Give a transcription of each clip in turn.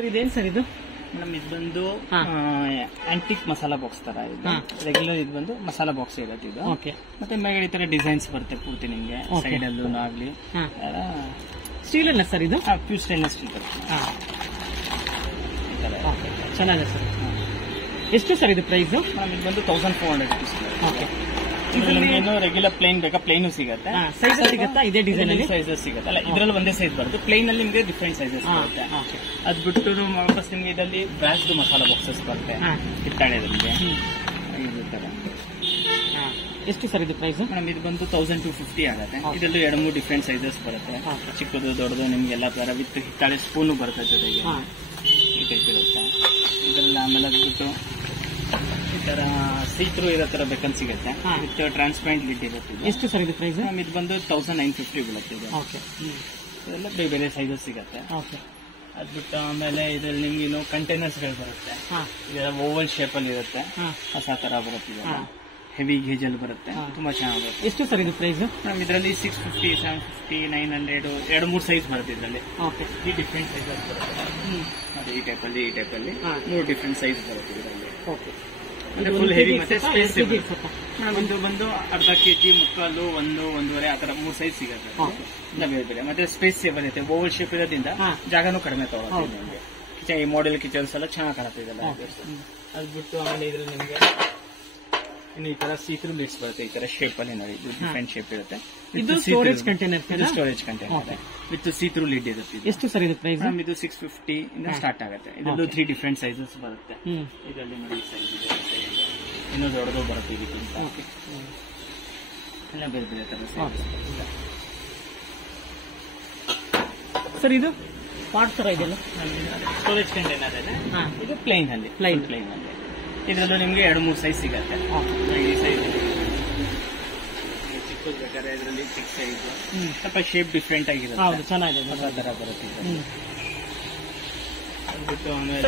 Sir ಇದೇನು sir ಇದು? Madam ಇದು ಬಂದು ಆಂಟಿಕ್ ಮಸಾಲಾ ಬಾಕ್ಸ್ ತರ ಇದೆ. ರೆಗ್ಯುಲರ್ ಇದು ಬಂದು ಮಸಾಲಾ ಬಾಕ್ಸ್ ಇರುತ್ತೆ ಇದು. ಮತ್ತೆ ಮೇಲ್ಗಡೆ ಈ ತರ ಡಿಸೈನ್ಸ್ ಬರುತ್ತೆ ಪೂರ್ತಿ ನಿಮ್ಗೆ ಸೈಡ್ ಅಲ್ಲೂ ಆಗ್ಲಿ. ಸ್ಟೀಲ್ ಅಲ್ಲ ಸರ್ ಇದು? ಪ್ಯೂರ್ ಸ್ಟೇನ್ಲೆಸ್ ಸ್ಟೀಲ್ ಬರುತ್ತೆ. ಚೆನ್ನಾಗಿದೆ ಸರ್. ಎಷ್ಟು ಸರ್ ಇದು ಪ್ರೈಸ್? ಇದು ಬಂದು 1400 rupees. ಏನು ರೆಗ್ಯುಲರ್ ಪ್ಲೇನ್ ಬೇಕಾ ಪ್ಲೇನ್ ಸಿಗುತ್ತೆ. ಸೈಜ್ ಸಿಗುತ್ತಾ ಇದೇ ಡಿಸೈನ್ ಅಲ್ಲಿ? ಸೈಜಸ್ ಸಿಗುತ್ತೆ. ಅಲ್ಲ ಇದ್ರಲ್ಲಿ ಒಂದೇ ಸೈಜ್ ಬರುತ್ತೆ. ಪ್ಲೇನ್ ಅಲ್ಲಿ ನಿಮ್ಗೆ ಡಿಫ್ರೆಂಟ್ ಸೈಜಸ್ ಬರುತ್ತೆ. ಅದ್ ಬಿಟ್ಟು ವಾಪಸ್ ನಿಮ್ಗೆ ಇದರಲ್ಲಿ ಬ್ರಾಸ್ಡ್ ಮಸಾಲಾ ಬಾಕ್ಸಸ್ ಬರುತ್ತೆ ಕಿತ್ತಾಳೆದಲ್ಲಿ. ಎಷ್ಟು ಸರ್ ಇದು ಪ್ರೈಸ್? ಮೇಡಮ್ ಇದು ಬಂದು 1250 ಆಗುತ್ತೆ. ಇದರಲ್ಲಿ 2-3 ಡಿಫ್ರೆಂಟ್ ಸೈಜಸ್ ಬರುತ್ತೆ. ಚಿಕ್ಕದು ದೊಡ್ಡದು ನಿಮ್ಗೆ ಎಲ್ಲ ತರ ವಿತ್ ಹಿತ್ತಾಳೆ ಸ್ಪೂನು ಬರುತ್ತೆ ಜೊತೆಗೆ. ಈ ಟೈಪ್ ಇರುತ್ತೆ ಇದರಲ್ಲಿ. ಆಮೇಲೆ ಅದ್ಬಿಟ್ಟು ಈ ತರ ಸೀತ್ರು ಇರೋ ತರ ಬೇಕಂತ ಸಿಗುತ್ತೆ. ವಿತ್ ಟ್ರಾನ್ಸ್ಪರೆಂಟ್ ಲಿಡ್ ಇರುತ್ತೆ. ಎಷ್ಟು ಸರ್ ಇದು ಪ್ರೈಸ್? ಇದು ಬಂದು 1950 ಬೀಳುತ್ತೆ. ಇದೆಲ್ಲ ಬೇರೆ ಬೇರೆ ಸೈಜಸ್ ಸಿಗುತ್ತೆ. ಅದ್ಬಿಟ್ಟು ಆಮೇಲೆ ಇದ್ರಲ್ಲಿ ನಿಮ್ಗೆ ಕಂಟೈನರ್ಸ್ ಗಳು ಬರುತ್ತೆ. ಇದೆಲ್ಲ ಓವಲ್ ಶೇಪ್ ಅಲ್ಲಿ ಇರುತ್ತೆ. ಹೊಸ ತರ ಬರುತ್ತೆ. ಹೆವಿ ಗೇಜ್ ಅಲ್ಲಿ ಬರುತ್ತೆ. ತುಂಬಾ ಚೆನ್ನಾಗಿರುತ್ತೆ. ಎಷ್ಟು ಸರ್ ಇದು ಪ್ರೈಸ್? ಇದರಲ್ಲಿ 650, 750, 900 2-3 ಸೈಜ್ ಬರುತ್ತೆ ಇದರಲ್ಲಿ. ಈ ಡಿಫ್ರೆಂಟ್ ಸೈಜಸ್ ಬರುತ್ತೆ. ಅದೇ ಈ ಟೈಪ್ ಅಲ್ಲಿ 3 ಡಿಫ್ರೆಂಟ್ ಸೈಜ್ ಬರುತ್ತೆ ಇದರಲ್ಲಿ. ಫುಲ್ ಹೆವಿ ಮತ್ತೆ ಸ್ಪೇಸ್ ಇದು ಬಂದು ಅರ್ಧ ಕೆಜಿ, ಮುಕ್ಕಾಲು, 1-1.5 ಆ ತರ 3 ಸೈಜ್ ಸಿಗುತ್ತೆ. ಬೇರೆ ಬೇರೆ ಮತ್ತೆ ಸ್ಪೇಸ್ ಸೇವ್ ಇರುತ್ತೆ. ಓವಲ್ ಶೇಪ್ ಇರೋದ್ರಿಂದ ಜಾಗನೂ ಕಡಿಮೆ ತಗೊಳುತ್ತೆ ನಿಮಗೆ. ಕಿಚನ್ ಈ ಮಾಡೆಲ್ ಕಿಚನ್ಸ್ ಎಲ್ಲ ಚೆನ್ನಾಗಿ ಕಾಣುತ್ತೆ ಇದೆಲ್ಲ. ಅದ್ಬಿಟ್ಟು ಆಮೇಲೆ ಇದ್ರಲ್ಲಿ ನಿಮ್ಗೆ ಇನ್ನು ಈ ತರ ಸೀತ್ರೂ ಲಿಡ್ಸ್ ಬರುತ್ತೆ. ಈ ತರ ಶೇಪ್ ಅಲ್ಲಿ ನೋಡಿ, ಇದು ಡಿಫ್ರೆಂಟ್ ಶೇಪ್ ಇರುತ್ತೆ. ಇದು storage container. Storage container with see through lid ಇರುತ್ತೆ. ಎಷ್ಟು ಸರ್ ಇದು ಪ್ರೈಸ್? ಇದು 650 ಇಂದ ಸ್ಟಾರ್ಟ್ ಆಗುತ್ತೆ. ಇದರಲ್ಲೂ 3 ಡಿಫ್ರೆಂಟ್ ಸೈಜಸ್ ಬರುತ್ತೆ. ಇದರಲ್ಲಿ ನೋಡಿ ಸೈಜ್ ಇದೆ, ಇನ್ನೂ ದೊಡ್ಡದು ಬರುತ್ತೆ ಇದಕ್ಕಿಂತ. ಎಲ್ಲ ಬೇರೆ ಬೇರೆ ತರ ಸೈಜಸ್. ಸರ್ ಇದು ಪಾಟ್ ತರ ಇದೆಲ್ಲ ಸ್ಟೋರೇಜ್ ಕಂಟೈನರ್ ಇದೆ. ಇದು ಪ್ಲೈನ್ ಅಲ್ಲಿ. ಇದರಲ್ಲೂ ನಿಮ್ಗೆ 2-3 ಸೈಜ್ ಸಿಗತ್ತೆ. ಈ ಸೈಜ್ ಚಿಕ್ಕದು ಬೇಕಾದ್ರೆ ಇದರಲ್ಲಿ ಚಿಕ್ಕ ಸೈಜ್, ಸ್ವಲ್ಪ ಶೇಪ್ ಡಿಫ್ರೆಂಟ್ ಆಗಿರುತ್ತೆ. ಚೆನ್ನಾಗಿದೆ. ತರ ಬರುತ್ತೆ.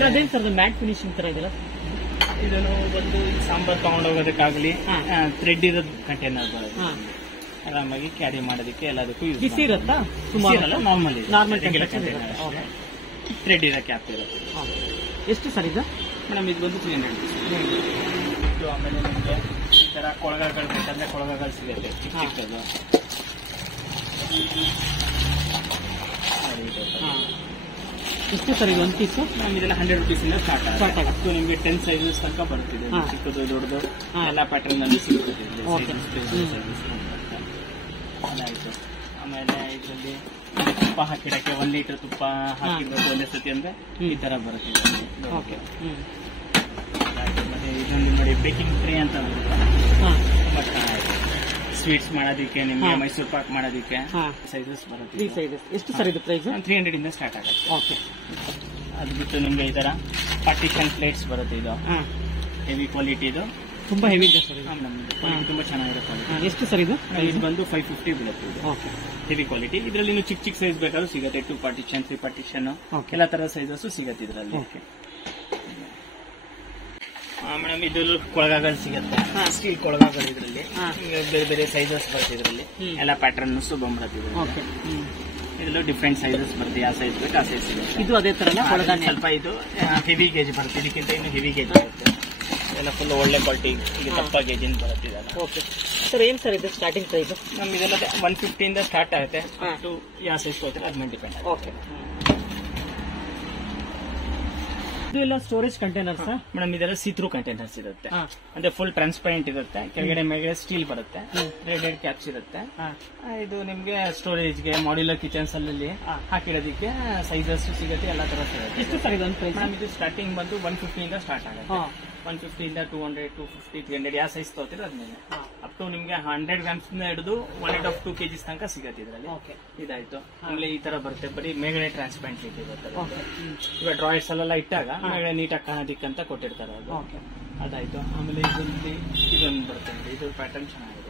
ಅದೇನು ಸರ್ ಮ್ಯಾಟ್ ಫಿನಿಶಿಂಗ್ ತರ ಇದೆಲ್ಲ? ಇದನ್ನು ಒಂದು ಸಾಂಬಾರ್ ತಗೊಂಡೋಗೋದಕ್ಕಾಗ್ಲಿ ಥ್ರೆಡ್ ಇರೋದು ಕಂಟೈನರ್ ಬರುತ್ತೆ. ಆರಾಮಾಗಿ ಕ್ಯಾರಿ ಮಾಡೋದಕ್ಕೆ ಎಲ್ಲದಕ್ಕೂ ಯೂಸ್. ಬಿಸಿ ಇರುತ್ತಾ? Normal container. ಥ್ರೆಡ್ ಇರೋ ಕ್ಯಾಪ್ ಇರುತ್ತೆ. ಎಷ್ಟು ಸರ್ ಇದು? ಮೇಡಮ್ ಇದು ಬಂದು 300 rupees. ಆಮೇಲೆ ನಿಮಗೆ ಈ ತರ ಕೊಳಗಗಳು ಬೇಕಂದ್ರೆ ಕೊಳಗಗಳು ಸಿಗುತ್ತೆ ಚಿಕ್ಕ ಚಿಕ್ಕದು. ಎಷ್ಟು ಸರ್ ಇದು ಒಂದು ಪೀಸು? ಮೇಡಮ್ ಇದೆಲ್ಲ 100 rupees ಇಂದ ಸ್ಟಾರ್ಟ್ ಆಗುತ್ತೆ. ನಿಮಗೆ 10 ಸೈಜಸ್ ತನಕ ಬರ್ತಿದೆ. ಚಿಕ್ಕದು ದೊಡ್ಡದು ಎಲ್ಲ ಪ್ಯಾಟರ್ನ್ ಅಲ್ಲಿ ಸಿಗುತ್ತೆ. ಅದಾಯ್ತು. ಆಮೇಲೆ ಇದರಲ್ಲಿ ತುಪ್ಪ ಹಾಕಿಡಕ್ಕೆ 1 ಲೀಟರ್ ತುಪ್ಪ ಹಾಕಿರ್ಬೇಕು ಒಂದೇ ಸತಿ ಅಂದ್ರೆ ಈ ತರ ಬರುತ್ತೆ. ಮತ್ತೆ ಇದೊಂದು ನೋಡಿ ಬೇಕಿಂಗ್ ಟ್ರೇ ಅಂತ ಬರುತ್ತೆ. ತುಂಬಾ ಚೆನ್ನಾಗಿದೆ. ಸ್ವೀಟ್ಸ್ ಮಾಡೋದಕ್ಕೆ, ನಿಮ್ಗೆ ಮೈಸೂರು ಪಾಕ್ ಮಾಡೋದಕ್ಕೆ ಸೈಜಸ್ ಬರುತ್ತೆ. ಎಷ್ಟು ಸರ್ ಇದು ಪ್ರೈಸ್? 300 ಇಂದ ಸ್ಟಾರ್ಟ್ ಆಗುತ್ತೆ. ಅದು ಬಿಟ್ಟು ನಿಮ್ಗೆ ಈ ತರ ಪಾರ್ಟಿಷನ್ ಪ್ಲೇಟ್ಸ್ ಬರುತ್ತೆ. ಇದು ಹೆವಿ ಕ್ವಾಲಿಟಿ. ಇದು ತುಂಬಾ ಹೆವಿ ಇದೆ ಸರ್. ತುಂಬಾ ಚೆನ್ನಾಗಿರುತ್ತೆ. ಎಷ್ಟು ಸರ್ ಇದು? ಇದು ಬಂದು 550 ಬೀಳುತ್ತೆ. Heavy quality. ಇದರಲ್ಲಿ ಚಿಕ್ಕ ಚಿಕ್ಕ ಸೈಜ್ ಬೇಕಾದ್ರೂ ಸಿಗುತ್ತೆ. 2 ಪಾರ್ಟಿಷನ್, 3 ಪಾರ್ಟಿಷನ್ ಎಲ್ಲ ತರ ಸೈಜಸ್ ಸಿಗುತ್ತೆ ಇದರಲ್ಲಿ. ಮೇಡಮ್ ಇದರಲ್ಲೂ ಕೊಳಗಗಳು ಸಿಗುತ್ತೆ. ಸ್ಟೀಲ್ ಕೊಳಗಗಳು ಇದರಲ್ಲಿ ಬೇರೆ ಬೇರೆ ಸೈಜಸ್ ಬರುತ್ತೆ. ಇದರಲ್ಲಿ ಎಲ್ಲ ಪ್ಯಾಟರ್ನ್ಸ್ ಬಂದ್ಬರುತ್ತೆ. ಇದರಲ್ಲೂ ಡಿಫ್ರೆಂಟ್ ಸೈಜಸ್ ಬರುತ್ತೆ. ಯಾವ ಸೈಜ್ ಬೇಕು ಆ ಸೈಜ್ ಸಿಗುತ್ತೆ. ಇದು ಅದೇ ತರ ಸ್ವಲ್ಪ ಇದು ಹೆವಿ ಗೇಜ್ ಬರುತ್ತೆ. ಇದಕ್ಕಿಂತ ಇನ್ನು ಹೆವಿ ಗೇಜ್ ಬರುತ್ತೆ. ಎಲ್ಲ ಫುಲ್ ಒಳ್ಳೆ ಕ್ವಾಲಿಟಿ. ಈಗ ದಪ್ಪ ಗೇಜಿನ ಬರುತ್ತೆ. ಸರ್ ಏನ್ ಸರ್ ಇದು ಸ್ಟಾರ್ಟಿಂಗ್ ಪ್ರೈಸ್? ನಮ್ಗೆ ಇದೆಲ್ಲ 150 ಇಂದ ಸ್ಟಾರ್ಟ್ ಆಗುತ್ತೆ. ಯಾವ ಸೈಜ್ ಹೋಗ್ತಾರೆ ಅದ್ರ ಮೇಲೆ ಡಿಪೆಂಡ್. ಇದು ಎಲ್ಲ ಸ್ಟೋರೇಜ್ ಕಂಟೈನರ್ಸ್ ಮೇಡಮ್. ಇದೆಲ್ಲ ಸೀತ್ರೂ ಕಂಟೈನರ್ಸ್ ಇರುತ್ತೆ. ಅಂದ್ರೆ ಫುಲ್ ಟ್ರಾನ್ಸ್ಪರೆಂಟ್ ಇರುತ್ತೆ. ಕೆಳಗಡೆ ಮೇಲೆ ಸ್ಟೀಲ್ ಬರುತ್ತೆ. ರೆಡ್ ಕ್ಯಾಪ್ಸ್ ಇರುತ್ತೆ. ಇದು ನಿಮ್ಗೆ ಸ್ಟೋರೇಜ್ಗೆ, ಮಾಡ್ಯುಲರ್ ಕಿಚನ್ಸ್ ಅಲ್ಲಿ ಹಾಕಿಡೋದಕ್ಕೆ ಸೈಜಸ್ ಸಿಗುತ್ತೆ. ಎಲ್ಲ ತರ ಸಿಗುತ್ತೆ. ಎಷ್ಟು ಸರ್ ಇದು ಮೇಡಮ್? ಇದು ಸ್ಟಾರ್ಟಿಂಗ್ ಬಂದು 150 ಇಂದ ಸ್ಟಾರ್ಟ್ ಆಗುತ್ತೆ. 150 ಇಂದ 200, 250, 300 ಯಾವ ಸೈಜ್ ತಗೋತೀರೋ ಅದ್ಮೇಲೆ ಅಪ್ ಟು ನಿಮ್ಗೆ 100 grams ಹಿಡಿದು 1.5-2 kg ತನಕ ಸಿಗುತ್ತೆ ಇದರಲ್ಲಿ. ಇದಾಯ್ತು. ಆಮೇಲೆ ಈ ತರ ಬರುತ್ತೆ. ಬರೀ ಮೇಲ್ಗಡೆ ಟ್ರಾನ್ಸ್ಪರೆಂಟ್ ಇರುತ್ತೆ. ಇವಾಗ ಡ್ರಾಯರ್ಸ್ ಅಲ್ಲೆಲ್ಲ ಇಟ್ಟಾಗ ಮೇಲ್ಗಡೆ ನೀಟಾಗಿ ಕಾಣೋದಿಕ್ಕಂತ ಕೊಟ್ಟಿರ್ತಾರೆ ಅದು. ಅದಾಯ್ತು. ಆಮೇಲೆ ಇದೊಂದು ಬರುತ್ತೆ. ಇದು ಪ್ಯಾಟರ್ನ್ ಚೆನ್ನಾಗಿದೆ.